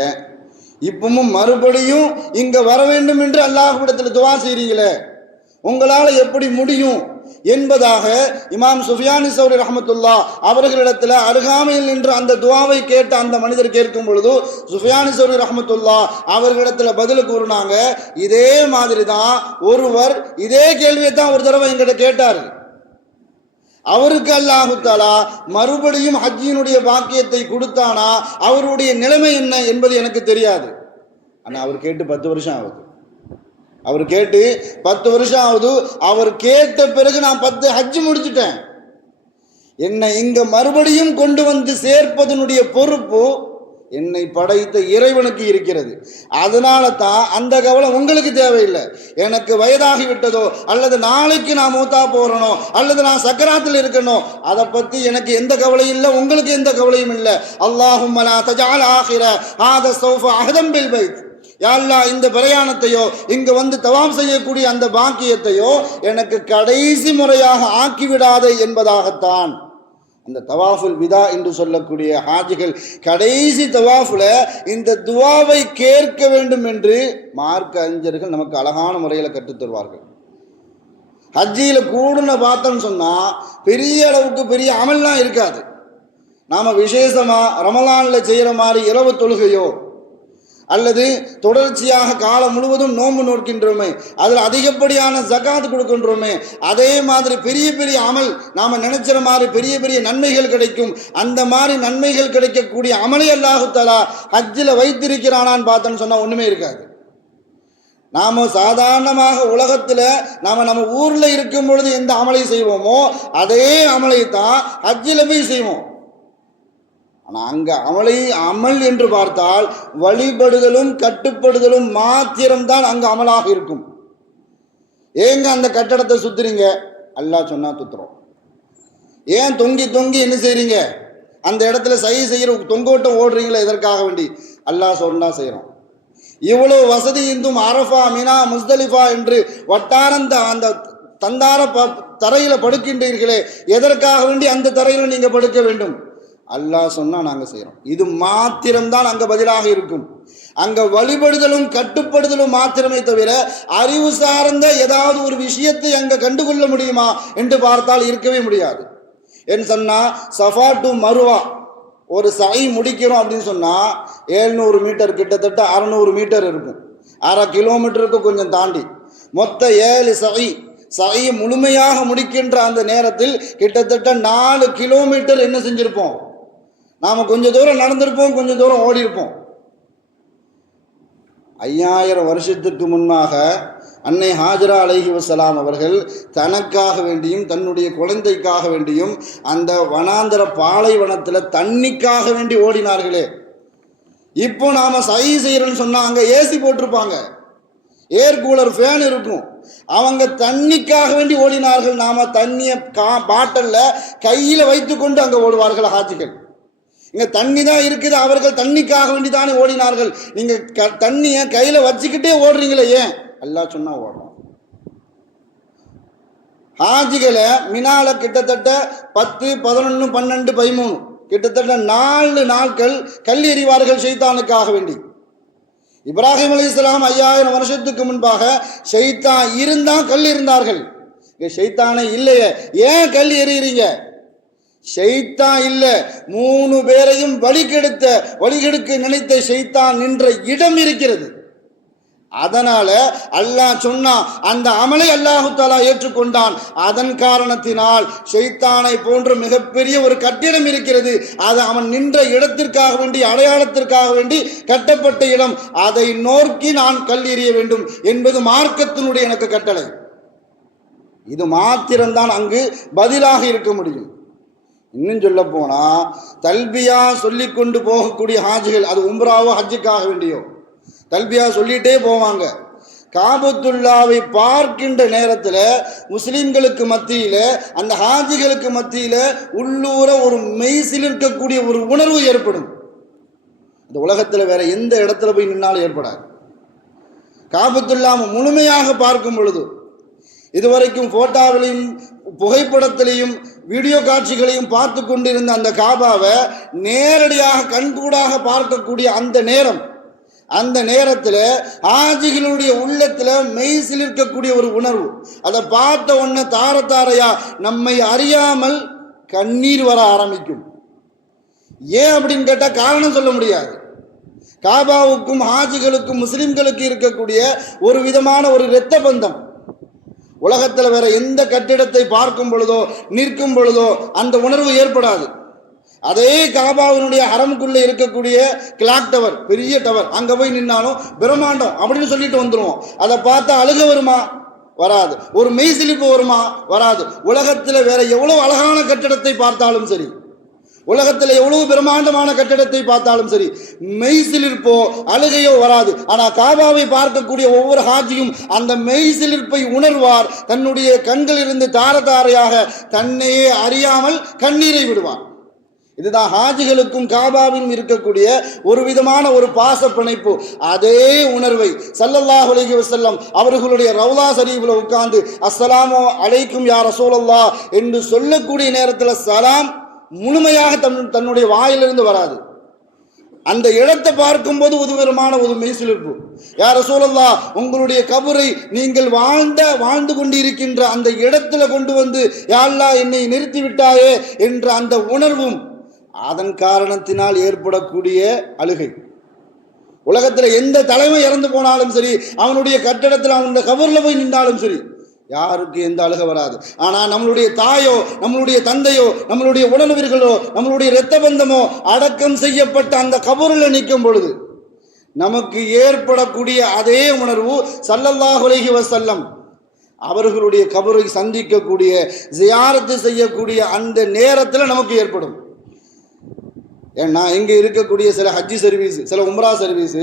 இப்பவும் மறுபடியும் இங்கே வர வேண்டும் என்று அல்லாஹ்விடத்தில் துவா செய்கிறீங்களே, உங்களால் எப்படி முடியும் என்பதாக இமாம் சுஃபியானி சௌரி ரஹ்மத்துல்லா அவர்களிடத்தில் அருகாமையில் நின்று அந்த துவாவை கேட்ட அந்த மனிதர் கேட்கும் பொழுது சுஃபியானி சௌரி ரஹ்மத்துல்லா அவர்களிடத்தில் பதில் கூறினாங்க, இதே மாதிரி தான் ஒருவர் இதே கேள்வியை தான் ஒரு தடவை எங்கிட்ட கேட்டார். அவருக்கு அல்லாஹு தஆலா மறுபடியும் ஹஜ்ஜினுடைய பாக்கியத்தை கொடுத்தானா அவருடைய நிலைமை என்ன என்பது எனக்கு தெரியாது. ஆனால் அவர் கேட்டு 10 வருஷம் ஆகுது. அவர் கேட்டு 10 வருஷம் ஆகுது. அவர் கேட்ட பிறகு நான் 10 ஹஜ்ஜு முடிச்சுட்டேன். என்னை இங்க மறுபடியும் கொண்டு வந்து சேர்ப்பதனுடைய பொறுப்பு என்னை படைத்த இறைவனுக்கு இருக்கிறது. அதனால தான் அந்த கவலை உங்களுக்கு தேவையில்லை. எனக்கு வயதாகி விட்டதோ அல்லது நாளைக்கு நான் மூத்தா போறனோ அல்லது நான் சக்கராத்தில் இருக்கணும், அதை பற்றி எனக்கு எந்த கவலையும் இல்லை, உங்களுக்கு எந்த கவலையும் இல்லை. அல்லாஹும்ம லா தஜஅல் ஆகிர ஹாத ஸௌஃப அஹதம் பில் பைத். யா அல்லாஹ் இந்த பிரயாணத்தையோ இங்கு வந்து தவாம் செய்யக்கூடிய அந்த பாக்கியத்தையோ எனக்கு கடைசி முறையாக ஆக்கிவிடாதே என்பதாகத்தான் அந்த தவாஃபுல் விதா என்று சொல்லக்கூடிய ஹாஜிகள் கடைசி தவாஃபில் இந்த துவாவை கேட்க வேண்டும் என்று மார்க்க அறிஞர்கள் நமக்கு அழகான முறையில் கற்றுத்தருவார்கள். ஹஜ்ஜியில் கூடுன பார்த்தோன்னு சொன்னால் பெரிய அளவுக்கு பெரிய அமல்லாம் இருக்காது. நாம் விசேஷமாக ரமலானில் செய்கிற மாதிரி இரவு தொழுகையோ அல்லது தொடர்ச்சியாக காலம் முழுவதும் நோன்பு நோக்கின்றோமே, அதில் அதிகப்படியான ஜகாத் கொடுக்கின்றோமே, அதே மாதிரி பெரிய பெரிய அமல் நாம் நினைச்சிற மாதிரி பெரிய பெரிய நன்மைகள் கிடைக்கும். அந்த மாதிரி நன்மைகள் கிடைக்கக்கூடிய அமலை அல்லாஹு தஆலா ஹஜ்ஜில் வைத்திருக்கிறானான்னு பார்த்தோன்னு சொன்னால் ஒன்றுமே இருக்காது. நாம் சாதாரணமாக உலகத்தில் நம்ம ஊரில் இருக்கும் பொழுது எந்த அமலை செய்வோமோ அதே அமலை தான் ஹஜ்ஜில் போய் செய்வோம். ஆனால் அங்கே அமல் என்று பார்த்தால் வழிபடுதலும் கட்டுப்படுதலும் மாத்திரம்தான் அங்கே அமலாக இருக்கும். ஏங்க அந்த கட்டடத்தை சுத்துறீங்க? அல்லாஹ் சொன்னா சுத்துறோம். ஏன் தொங்கி தொங்கி என்ன செய்றீங்க? அந்த இடத்துல செய்கிற தொங்கோட்டம் ஓடுறீங்களா எதற்காக வேண்டி? அல்லாஹ் சொன்னா செய்கிறோம். இவ்வளவு வசதி இந்தும் அரஃபா மினா முஸ்தலிஃபா என்று வட்டாரந்த அந்த தந்தார தரையில் படுக்கின்றீர்களே, எதற்காக வேண்டி அந்த தரையில் நீங்கள் படுக்க வேண்டும்? அல்லாஹ் சொன்னா நாங்கள் செய்கிறோம். இது மாத்திரம்தான் அங்கே பதிலாக இருக்கும். அங்கே வழிபடுதலும் கட்டுப்படுதலும் மாத்திரமே தவிர அறிவு சார்ந்த ஏதாவது ஒரு விஷயத்தை அங்கே கண்டுகொள்ள முடியுமா என்று பார்த்தால் இருக்கவே முடியாது. என்று சொன்னால் சஃபா டு மருவா ஒரு சை முடிக்கிறோம் அப்படின்னு சொன்னால் 700 மீட்டர், கிட்டத்தட்ட 600 மீட்டர் இருக்கும். 1/2 கிலோமீட்டருக்கு கொஞ்சம் தாண்டி மொத்த 7 சை முழுமையாக முடிக்கின்ற அந்த நேரத்தில் கிட்டத்தட்ட 4 கிலோமீட்டர் என்ன செஞ்சிருப்போம்? நாம் கொஞ்சம் தூரம் நடந்திருப்போம், கொஞ்சம் தூரம் ஓடி இருப்போம். 5000 வருஷத்துக்கு முன்பாக அன்னை ஹாஜரா அலைஹி வஸலாம் அவர்கள் தனக்காக வேண்டியும் தன்னுடைய குழந்தைக்காக வேண்டியும் அந்த வனாந்தர பாலைவனத்தில் தண்ணிக்காக வேண்டி ஓடினார்களே. இப்போ நாம சை செய்யறோம்னு சொன்னா அங்க ஏசி போட்டிருப்பாங்க, ஏர் கூலர், ஃபேன் இருக்கும். அவங்க தண்ணிக்காக வேண்டி ஓடினார்கள். நாம தண்ணியை பாட்டல்ல கையில வைத்து கொண்டு அங்க ஓடுவார்கள் ஹாஜிகள். இங்க தண்ணி தான் இருக்குது, அவர்கள் தண்ணிக்காக வேண்டி தானே ஓடினார்கள். நீங்க தண்ணியை கையில வச்சுக்கிட்டே ஓடுறீங்களே, ஏன்? அல்லாஹ் சொன்னா ஓடுறோம். ஹாஜிகளை மினால கிட்டத்தட்ட 10, 11, 12, 13 கிட்டத்தட்ட 4 நாட்கள் கல் எறிவார்கள் ஷைத்தானுக்காக வேண்டி. இப்ராஹிம் அலைஹிஸ்ஸலாம் 5000 வருஷத்துக்கு முன்பாக ஷைத்தான் இருந்தா கல் இருந்தார்கள். ஷைத்தானே இல்லையே, ஏன் கல் எறிகிறீங்க? ஷைத்தான் இல்ல, 3 பேரையும் வழிகெடுக்க நினைத்த ஷைத்தான் நின்ற இடம் இருக்கிறது. அதனால அல்லாஹ் சொன்னா அந்த அமலை அல்லாஹு தஆலா ஏற்றுக்கொண்டான். அதன் காரணத்தினால் ஷைத்தானை போன்ற மிகப்பெரிய ஒரு கட்டிடம் இருக்கிறது. அது அவன் நின்ற இடத்திற்காக வேண்டி, அடையாளத்திற்காக வேண்டி கட்டப்பட்ட இடம். அதை நோக்கி நான் கல் எறிய வேண்டும் என்பது மார்க்கத்தினுடைய எனக்கு கட்டளை. இது மாத்திரம்தான் அங்கு பதிலாக இருக்க முடியும். இன்னும் சொல்ல போனா தல்பியா சொல்லி கொண்டு போகக்கூடிய ஹாஜிகள், அது உம்ராவோ ஹஜ்ஜுக்காக வேண்டியோ, தல்பியா சொல்லிட்டே போவாங்க. காபத்துல்லாவை பார்க்கின்ற நேரத்தில் முஸ்லிம்களுக்கு மத்தியில், அந்த ஹாஜிகளுக்கு மத்தியில் உள்ளூர ஒரு மெய்சில் இருக்கக்கூடிய ஒரு உணர்வு ஏற்படும். இந்த உலகத்தில் வேற எந்த இடத்துல போய் நின்னாலும் ஏற்படாது. காபத்துல்லாவை முழுமையாக பார்க்கும் பொழுது, இதுவரைக்கும் போட்டோவிலையும் புகைப்படத்திலையும் வீடியோ காட்சிகளையும் பார்த்து கொண்டிருந்த அந்த காபாவை நேரடியாக கண்கூடாக பார்க்கக்கூடிய அந்த நேரத்தில் ஹாஜிகளுடைய உள்ளத்தில் மெய்சில் இருக்கக்கூடிய ஒரு உணர்வு, அதை பார்த்த உடனே தாரையா நம்மை அறியாமல் கண்ணீர் வர ஆரம்பிக்கும். ஏன் அப்படின்னு கேட்டால் காரணம் சொல்ல முடியாது. காபாவுக்கும் ஹாஜிகளுக்கும் முஸ்லிம்களுக்கு இருக்கக்கூடிய ஒரு விதமான ஒரு இரத்த பந்தம் உலகத்தில் வேற எந்த கட்டிடத்தை பார்க்கும் பொழுதோ நிற்கும் பொழுதோ அந்த உணர்வு ஏற்படாது. அதே காபாவினுடைய ஹரமுக்குள்ளே இருக்கக்கூடிய கிளாக் டவர், பெரிய டவர், அங்க போய் நின்னாலும் பிரம்மாண்டம் அப்படின்னு சொல்லிட்டு வந்துடுவோம். அதை பார்த்தா அழுக வருமா? வராது. ஒரு மெய் சிலிப்பு வருமா? வராது. உலகத்தில் வேற எவ்வளவு அழகான கட்டிடத்தை பார்த்தாலும் சரி, உலகத்தில் எவ்வளவு பிரம்மாண்டமான கட்டிடத்தை பார்த்தாலும் சரி, மெய்சிலிருப்போ அழுகையோ வராது. ஆனா காபாவை பார்க்கக்கூடிய ஒவ்வொரு ஹாஜியும் அந்த மெய்சிலிருப்பை உணர்வார். தன்னுடைய கண்களிலிருந்து தாரையாக தன்னையே அறியாமல் கண்ணீரை விடுவார். இதுதான் ஹாஜிகளுக்கும் காபாவிலும் இருக்கக்கூடிய ஒரு விதமான ஒரு பாச பிணைப்பு. அதே உணர்வை ஸல்லல்லாஹு அலைஹி வஸல்லம் அவர்களுடைய ரவுலா ஷரீஃபில் உட்கார்ந்து அஸ்ஸலாமு அலைக்கும் யா ரசூலல்லாஹ் என்று சொல்லக்கூடிய நேரத்தில் சலாம் முழுமையாக தன்னுடைய வாயிலிருந்து வராது. அந்த இடத்தை பார்க்கும்போது ஒரு விதமான ஒரு மெய்சிலிர்ப்பு. யா ரசூலல்லாஹ், உங்களுடைய கபரை நீங்கள் வாழ்ந்து கொண்டு இருக்கின்ற அந்த இடத்துல கொண்டு வந்து யா அல்லாஹ் என்னை நிறுத்தி விட்டாயே என்ற அந்த உணர்வும், அதன் காரணத்தினால் ஏற்படக்கூடிய அழுகை. உலகத்தில் எந்த தலைமை இறந்து போனாலும் சரி, அவனுடைய கட்டடத்தில் அவனுடைய கபரில் போய் நின்றாலும் சரி, யாருக்கு எந்த அழுக வராது. ஆனால் நம்மளுடைய தாயோ, நம்மளுடைய தந்தையோ, நம்மளுடைய உடனவர்களோ, நம்மளுடைய இரத்த பந்தமோ அடக்கம் செய்யப்பட்ட அந்த கபரில் நிற்கும் பொழுது நமக்கு ஏற்படக்கூடிய அதே உணர்வு ஸல்லல்லாஹு அலைஹி வஸல்லம் அவர்களுடைய கபரை சந்திக்கக்கூடிய, ஜியாரத்து செய்யக்கூடிய அந்த நேரத்தில் நமக்கு ஏற்படும். ஏன்னா இங்கே இருக்கக்கூடிய சில ஹஜ்ஜி சர்வீஸ், சில உம்ரா சர்வீஸு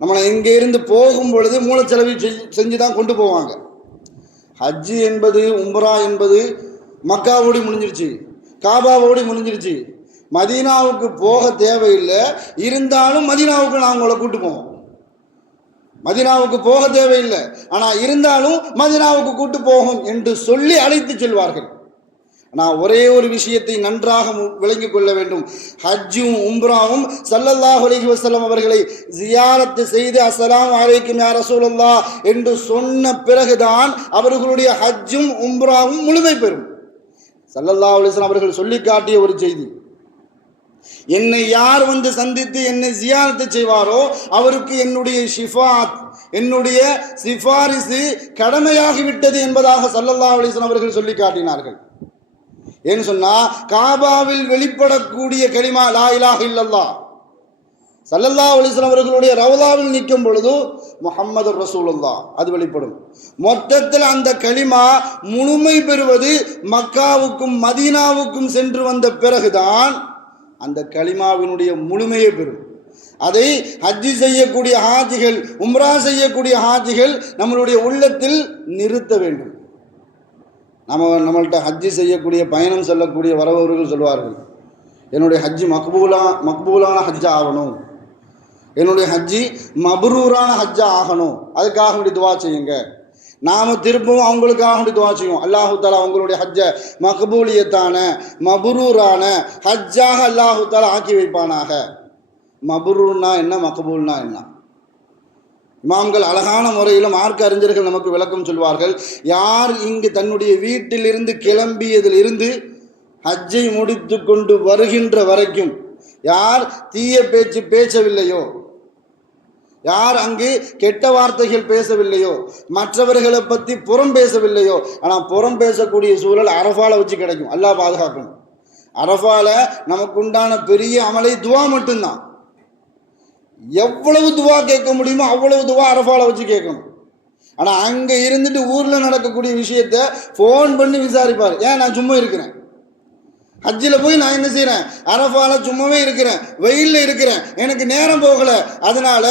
நம்மளை இங்கே இருந்து போகும் பொழுது மூலச்செலவு செஞ்சு தான் கொண்டு போவாங்க. ஹஜ்ஜு என்பது, உம்ரா என்பது மக்காவோடு முடிஞ்சிருச்சு, காபாவோடு முடிஞ்சிருச்சு. மதீனாவுக்கு போக தேவையில்லை, இருந்தாலும் மதீனாவுக்கு நான் உங்களை கூட்டு போவோம். மதீனாவுக்கு போக தேவையில்லை, ஆனால் இருந்தாலும் மதீனாவுக்கு கூட்டு போகும் என்று சொல்லி அழைத்து செல்வார்கள். நான் ஒரே ஒரு விஷயத்தை நன்றாக விளங்கிக் கொள்ள வேண்டும். ஹஜ்ஜும் உம்ராவும் ஸல்லல்லாஹு அலைஹி வஸல்லம் அவர்களை ஜியாரத்து செய்து அஸ்ஸலாமு அலைக்கும் யா ரசூலல்லாஹ் என்று சொன்ன பிறகுதான் அவர்களுடைய ஹஜ்ஜும் உம்ராவும் முழுமை பெறும். ஸல்லல்லாஹு அலைஹி வஸல்லம் அவர்கள் சொல்லி காட்டிய ஒரு செய்தி, என்னை யார் வந்து சந்தித்து என்னை ஜியாரத்து செய்வாரோ அவருக்கு என்னுடைய ஷிஃபாத், என்னுடைய சிபாரிசு கடமையாகிவிட்டது என்பதாக ஸல்லல்லாஹு அலைஹி வஸல்லம் அவர்கள் சொல்லி காட்டினார்கள். ஏன்னு சொன்னா, காபாவில் வெளிப்படக்கூடிய கலிமா லா இலாஹ இல்லல்லாஹ் ஸல்லல்லாஹு அலைஹி வஸல்லம் அவர்களுடைய ரவுதாவில் நிற்கும் பொழுது முஹம்மது ரசூலுல்லாஹ் அது வெளிப்படும். மொத்தத்தில் அந்த கலிமா முழுமை பெறுவது மக்காவுக்கும் மதீனாவுக்கும் சென்று வந்த பிறகுதான் அந்த கலிமாவினுடைய முழுமையை பெறும். அதை ஹஜ்ஜி செய்யக்கூடிய ஹாஜிகள், உம்ரா செய்யக்கூடிய ஹாஜிகள் நம்மளுடைய உள்ளத்தில் நிறுத்த வேண்டும். நம்மள்கிட்ட ஹஜ்ஜி செய்யக்கூடிய பயணம் செல்லக்கூடிய வரவர்கள் சொல்வார்கள், என்னுடைய ஹஜ்ஜி மக்பூலான ஹஜ்ஜா ஆகணும், என்னுடைய ஹஜ்ஜி மப்ரூரான ஹஜ்ஜா ஆகணும், அதுக்காக வேண்டி துவா செய்யுங்க. நாம் திரும்பவும் அவங்களுக்காக வேண்டி துவா செய்வோம். அல்லாஹு தாலா அவங்களுடைய ஹஜ்ஜை மக்பூலியத்தான மப்ரூரான ஹஜ்ஜாக அல்லாஹு தாலா ஆக்கி வைப்பானாக. மப்ரூர்னா என்ன, மக்பூல்னா என்ன? இமாம்கள் அழகான முறையில் மார்க்க அறிஞர்கள் நமக்கு விளக்கம் சொல்வார்கள். யார் இங்கு தன்னுடைய வீட்டிலிருந்து கிளம்பியதிலிருந்து ஹஜ்ஜை முடித்து கொண்டு வருகின்ற வரைக்கும் யார் தீய பேச்சு பேசவில்லையோ, யார் அங்கு கெட்ட வார்த்தைகள் பேசவில்லையோ, மற்றவர்களை பற்றி புறம் பேசவில்லையோ, ஆனால் புறம் பேசக்கூடிய சூழல் அரஃபால வச்சு கிடைக்கும். அல்லாஹ் பாதுகாக்கணும். அரஃபால நமக்கு உண்டான பெரிய அமலை துவா மட்டும்தான். எவ்வளவு துவா கேட்க முடியுமோ அவ்வளவு துவா அரஃபால வச்சு கேட்கணும். ஆனால் அங்கே இருந்துட்டு ஊரில் நடக்கக்கூடிய விஷயத்த ஃபோன் பண்ணி விசாரிப்பார். ஏன் நான் சும்மா இருக்கிறேன், ஹஜ்ஜில் போய் நான் என்ன செய்கிறேன், அரஃபால சும்மாவே இருக்கிறேன், வெயிலில் இருக்கிறேன், எனக்கு நேரம் போகலை, அதனால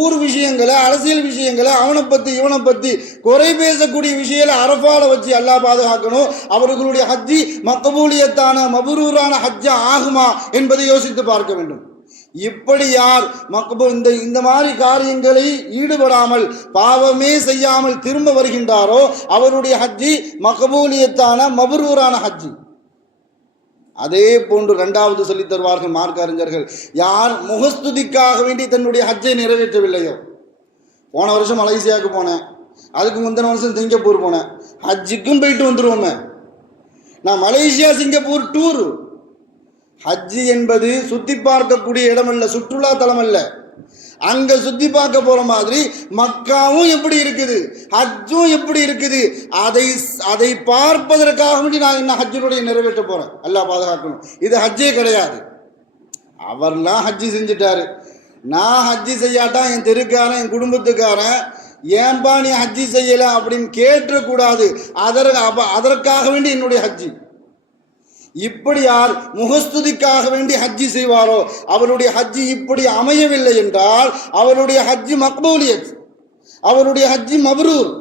ஊர் விஷயங்களை, அரசியல் விஷயங்களை, அவனை பற்றி இவனை பற்றி குறை பேசக்கூடிய விஷயங்களை அரஃபால வச்சு அல்லாஹ் பாதுகாக்கணும். அவர்களுடைய ஹஜ்ஜி மக்பூலியத்தான மப்ரூரான ஹஜ்ஜா ஆகுமா என்பதை யோசித்து பார்க்க வேண்டும். இப்படி யார் இந்த மாதிரி காரியங்களை ஈடுபடாமல் பாவமே செய்யாமல் திரும்ப வருகின்றாரோ அவருடைய ஹஜ்ஜி மக்பூலியத்தான மப்ரூரான ஹஜ்ஜி. அதே போன்று இரண்டாவது சொல்லி தருவார்கள் மார்க்க அறிஞர்கள், யார் முகஸ்துதிக்காக வேண்டி தன்னுடைய ஹஜ்ஜை நிறைவேற்றவில்லையோ. போன வருஷம் மலேசியாவுக்கு போனேன், அதுக்கு முந்தின வருஷம் சிங்கப்பூர் போனேன், ஹஜ்ஜுக்கும் போயிட்டு வந்துருவோமே. நான் மலேசியா சிங்கப்பூர் டூர். ஹஜ்ஜி என்பது சுத்தி பார்க்கக்கூடிய இடம் அல்ல, சுற்றுலா தலம் அல்ல. அங்க சுத்தி பார்க்க போற மாதிரி மக்காவும் எப்படி இருக்குது, ஹஜ்ஜும் எப்படி இருக்குது, அதை பார்ப்பதற்காக வேண்டி நான் என்ன ஹஜ்ஜுடைய நிறைவேற்ற போறேன். அல்லாஹ் பாதுகாக்கணும். இது ஹஜ்ஜே கிடையாது. அவர்லாம் ஹஜ்ஜி செஞ்சுட்டாரு, நான் ஹஜ்ஜி செய்யாட்டா என் தெருக்காரன் என் குடும்பத்துக்காரன் ஏன்பா நீ ஹஜ்ஜி செய்யல அப்படின்னு கேட்டக்கூடாது. அதற்காக வேண்டி என்னுடைய ஹஜ்ஜி. இப்படி யார் முகஸ்துதிக்காக வேண்டி ஹஜ்ஜி செய்வாரோ அவருடைய ஹஜ்ஜி இப்படி அமையவில்லை என்றால் அவருடைய ஹஜ்ஜி மக்பூலியத், அவருடைய ஹஜ்ஜி மப்ரூர்.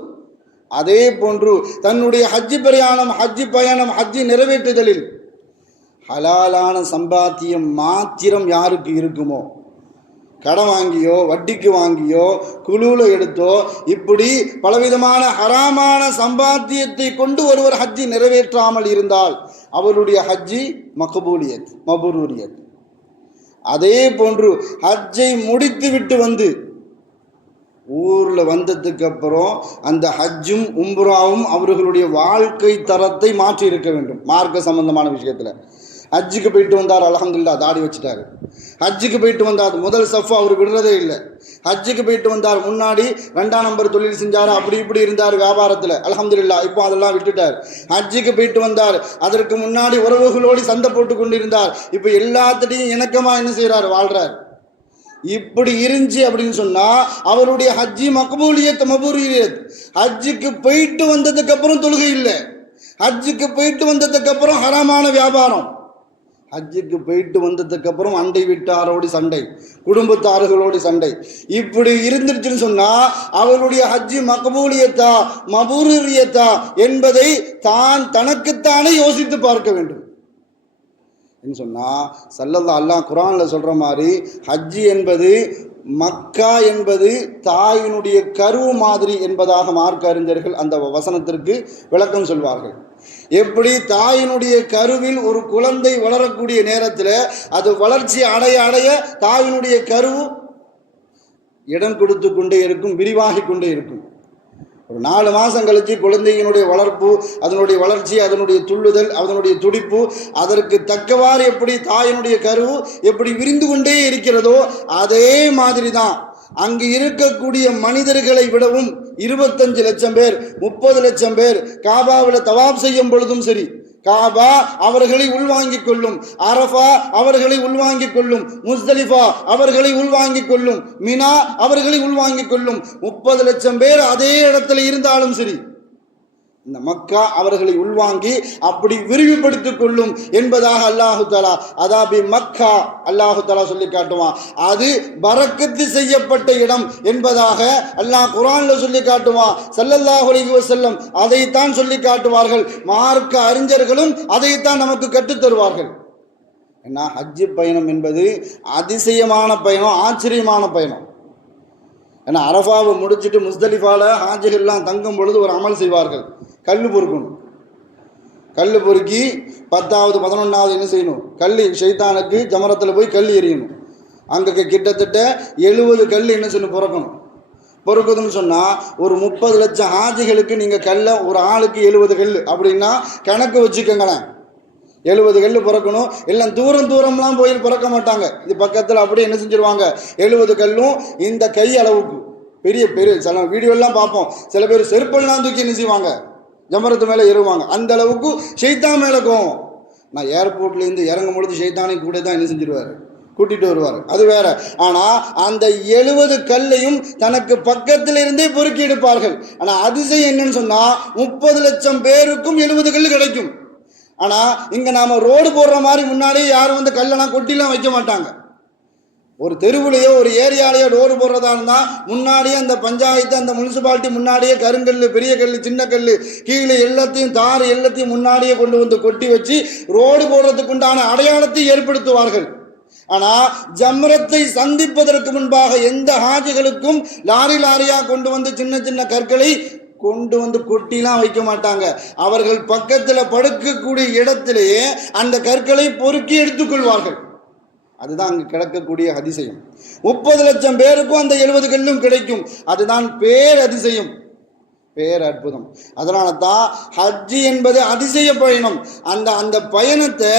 அதே போன்று தன்னுடைய ஹஜ்ஜி பயணம் ஹஜ்ஜி நிறைவேற்றுதலில் ஹலாலான சம்பாத்தியம் மாத்திரம் யாருக்கு இருக்குமோ, கடன் வாங்கியோ வட்டிக்கு வாங்கியோ குழுவில் எடுத்தோ இப்படி பலவிதமான ஹராமான சம்பாத்தியத்தை கொண்டு ஒருவர் ஹஜ்ஜி நிறைவேற்றாமல் இருந்தால் அவருடைய ஹஜ்ஜி மக்பூலியத் மப்ரூரியத். அதே போன்று ஹஜ்ஜை முடித்து விட்டு வந்து ஊரில் வந்ததுக்கு அப்புறம் அந்த ஹஜ்ஜும் உம்ராவும் அவர்களுடைய வாழ்க்கை தரத்தை மாற்றி இருக்க வேண்டும். மார்க்க சம்பந்தமான விஷயத்தில் ஹஜ்ஜுக்கு போயிட்டு வந்தார், அல்ஹம்துலில்லாஹ் தாடி வச்சுட்டாரு. ஹஜ்ஜுக்கு போயிட்டு வந்தார், முதல் சஃப் அவர் விடுறதே இல்லை. ஹஜ்ஜுக்கு போயிட்டு வந்தார், முன்னாடி 2ஆம் நம்பர் தொழில் செஞ்சார், அப்படி இப்படி இருந்தார் வியாபாரத்தில், அல்ஹம்துலில்லாஹ் இப்போ அதெல்லாம் விட்டுட்டார். ஹஜ்ஜுக்கு போயிட்டு வந்தார், அதற்கு முன்னாடி உறவுகளோடு சண்டை போட்டு கொண்டு இருந்தார், இப்போ எல்லாத்திட்டையும் இணக்கமாக என்ன செய்கிறார், வாழ்கிறார். இப்படி இருந்துச்சு அப்படின்னு சொன்னா அவருடைய ஹஜ்ஜி மக்பூலியத் மப்ரூரியத். ஹஜ்ஜுக்கு போயிட்டு வந்ததுக்கு அப்புறம் தொழுகை இல்லை, ஹஜ்ஜுக்கு போயிட்டு வந்ததுக்கு அப்புறம் ஹராமான வியாபாரம், ஹஜ்ஜுக்கு போயிட்டு வந்ததுக்கு அப்புறம் அண்டை வீட்டாரோடு சண்டை, குடும்பத்தார்களோடு சண்டை, இப்படி இருந்துருச்சுன்னு சொன்னா அவருடைய ஹஜ்ஜி மக்பூலியத்தா மப்ரூரியத்தா என்பதை தனக்குத்தானே யோசித்து பார்க்க வேண்டும். சொன்னால் ஸல்லல்லாஹு அல்லாஹ் குர்ஆனில் சொல்கிற மாதிரி ஹஜ்ஜி என்பது மக்கா என்பது தாயினுடைய கரு மாதிரி என்பதாக மார்க்க அறிஞர்கள் அந்த வசனத்திற்கு விளக்கம் சொல்வார்கள். எப்படி தாயினுடைய கருவில் ஒரு குழந்தை வளரக்கூடிய நேரத்தில் அது வளர்ச்சி அடைய அடைய தாயினுடைய கரு இடம் கொடுத்து கொண்டே இருக்கும், விரிவாகி கொண்டே இருக்கும். ஒரு 4 மாதம் கழித்து குழந்தையினுடைய வளர்ப்பு, அதனுடைய வளர்ச்சி, அதனுடைய துள்ளுதல், அதனுடைய துடிப்பு, அதற்கு தக்கவாறு எப்படி தாயினுடைய கருவு எப்படி விரிந்து கொண்டே இருக்கிறதோ அதே மாதிரி தான் அங்கு இருக்கக்கூடிய மனிதர்களை விடவும் 25 லட்சம் பேர் 30 லட்சம் பேர் காபாவில் தவாப் செய்யும் பொழுதும் சரி, காபா அவர்களை உள்வாங்கிக் கொள்ளும், அரஃபா அவர்களை உள்வாங்கிக் கொள்ளும், முஸ்தலிஃபா அவர்களை உள்வாங்கிக் கொள்ளும், மினா அவர்களை உள்வாங்கிக் கொள்ளும். 30 லட்சம் பேர் அதே இடத்துல இருந்தாலும் சரி, இந்த மக்கா அவர்களை உள்வாங்கி அப்படி விரிவுபடுத்திக் கொள்ளும் என்பதாக அல்லாஹு தஆலா அதாபி மக்கா அல்லாஹு தஆலா சொல்லி காட்டுவான். அது பரக்கத்து செய்யப்பட்ட இடம் என்பதாக அல்லாஹ் குர்ஆன்ல சொல்லி காட்டுவான். ஸல்லல்லாஹு அலைஹி வஸல்லம் அதைத்தான் சொல்லி காட்டுவார்கள். மார்க்க அறிஞர்களும் அதைத்தான் நமக்கு கற்றுத் தருவார்கள். ஏன்னா ஹஜ் பயணம் என்பது அதிசயமான பயணம், ஆச்சரியமான பயணம். ஏன்னா அரஃபாவை முடிச்சுட்டு முஸ்தலிஃபால ஹாஜிகள்லாம் தங்கும் பொழுது ஒரு அமல் செய்வார்கள். கல் பொறுக்கணும். கல் பொறுக்கி 10வது 11வது என்ன செய்யணும், கல் ஷைத்தானுக்கு ஜமரத்தில் போய் கல் எறியணும். அங்கே கிட்டத்தட்ட 70 கல் என்ன செய்யணும், பொறுக்கணும். பொறுக்குதுன்னு சொன்னால் ஒரு 30 லட்சம் ஹாஜிகளுக்கு நீங்கள் கல்லை ஒரு ஆளுக்கு 70 கல் அப்படின்னா கணக்கு வச்சுக்கோங்களேன். 70 கல் பிறக்கணும். எல்லாம் தூரம்லாம் போய் பிறக்க மாட்டாங்க. இது பக்கத்தில் அப்படியே என்ன செஞ்சிருவாங்க, 70 கல்லும் இந்த கை அளவுக்கு பெரிய சில வீடியோலாம் பார்ப்போம். சில பேர் செருப்பெல்லாம் தூக்கி என்ன செய்வாங்க, ஜமரத்து மேலே ஏறுவாங்க. அந்த அளவுக்கு ஷைத்தான் மேலே கோவம். நான் ஏர்போர்ட்லேருந்து இறங்கும் பொழுது ஷைத்தானை கூட தான் என்ன செஞ்சிருவார், கூட்டிகிட்டு வருவார். அது வேற. ஆனால் அந்த 70 கல்லையும் தனக்கு பக்கத்தில் இருந்தே பொறுக்கி எடுப்பார்கள். ஆனால் அதிசயம் என்னன்னு சொன்னால் 30 லட்சம் பேருக்கும் 70 கல் கிடைக்கும். ஆனால் இங்கே நாம் ரோடு போடுற மாதிரி முன்னாடியே யாரும் வந்து கல்லெல்லாம் கொட்டிலாம் வைக்க மாட்டாங்க. ஒரு தெருவுலையோ ஒரு ஏரியாலேயோ ரோடு போடுறதா இருந்தால் முன்னாடியே அந்த பஞ்சாயத்து அந்த முனிசிபாலிட்டி முன்னாடியே கருங்கல், பெரிய கல், சின்ன கல், கீழே எல்லாத்தையும் தார் எல்லாத்தையும் முன்னாடியே கொண்டு வந்து கொட்டி வச்சு ரோடு போடுறதுக்கு உண்டான அடையாளத்தை ஏற்படுத்துவார்கள். ஆனால் ஜம்ரத்தை சந்திப்பதற்கு முன்பாக எந்த ஹாஜிகளுக்கும் லாரியாக கொண்டு வந்து சின்ன சின்ன கற்களை கொண்டு வந்து கொட்டிலாம் வைக்க மாட்டாங்க. அவர்கள் பக்கத்தில் படுக்கக்கூடிய இடத்திலேயே அந்த கற்களை பொறுக்கி எடுத்துக்கொள்வார்கள். அதுதான் அங்கு கிடக்கக்கூடிய அதிசயம். 30 லட்சம் பேருக்கும் அந்த 70 கல்லும் கிடைக்கும். அதுதான் பேரதிசயம், பேரற்புதம். அதனால தான் ஹஜ்ஜி என்பது அதிசய பயணம். அந்த பயணத்தை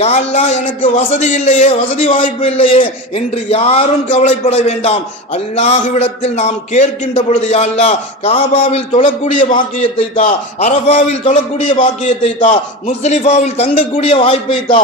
யாரெல்லாம் எனக்கு வசதி இல்லையே, வசதி வாய்ப்பு இல்லையே என்று யாரும் கவலைப்பட வேண்டாம். அல்லாஹ்விடத்தில் நாம் கேட்கின்ற பொழுது, யா அல்லாஹ் காபாவில் தொழக்கூடிய பாக்கியத்தை தா, அரஃபாவில் தொழக்கூடிய பாக்கியத்தை தா, முஸ்தலிஃபாவில் தங்கக்கூடிய வாய்ப்பை தா,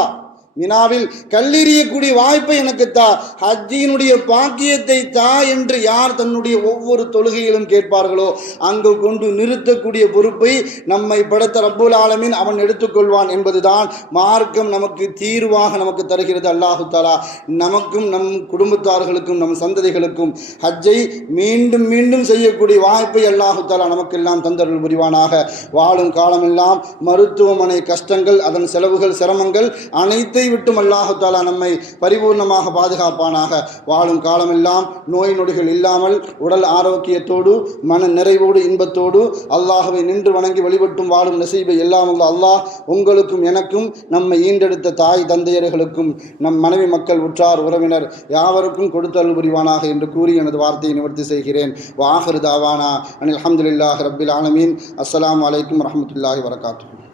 மினாவில் கல்லெறியக்கூடிய வாய்ப்பை எனக்கு தா, ஹஜ்ஜினுடைய பாக்கியத்தை தா என்று யார் தன்னுடைய ஒவ்வொரு தொழுகையிலும் கேட்பார்களோ அங்கு கொண்டு நிறுத்தக்கூடிய பொறுப்பை நம்மை படைத்த ரப்புல் ஆலமீன் அவன் எடுத்துக்கொள்வான் என்பதுதான் மார்க்கம் நமக்கு தீர்வாக நமக்கு தருகிறது. அல்லாஹு தஆலா நமக்கும் நம் குடும்பத்தார்களுக்கும் நம் சந்ததிகளுக்கும் ஹஜ்ஜை மீண்டும் மீண்டும் செய்யக்கூடிய வாய்ப்பை அல்லாஹு தஆலா நமக்கெல்லாம் தந்தருள் புரிவானாக. வாழும் காலமெல்லாம் மருத்துவமனை கஷ்டங்கள், அதன் செலவுகள், சிரமங்கள் அனைத்தை விட்டும் அல்லாஹு தஆலா நம்மை பரிபூர்ணமாக பாதுகாப்பானாக. வாழும் காலமெல்லாம் நோய் நொடிகள் இல்லாமல் உடல் ஆரோக்கியத்தோடு மன நிறைவோடு இன்பத்தோடு அல்லாஹ்வை நின்று வணங்கி வழிபட்டும் வாழும் நசீபை எல்லாம் அல்லாஹ் உங்களுக்கும் எனக்கும் நம்மை ஈண்டெடுத்த தாய் தந்தையர்களுக்கும் நம் மனைவி மக்கள் உற்றார் உறவினர் யாவருக்கும் கொடுத்தருள் புரிவானாக என்று கூறி எனது வார்த்தையை நிவர்த்தி செய்கிறேன். வ ஆகிரு தாவானா அனில் ஹம்துலில்லாஹி ரப்பில் ஆலமீன். அஸ்ஸலாமு அலைக்கும் வரஹ்மத்துல்லாஹி வபரகாத்துஹு.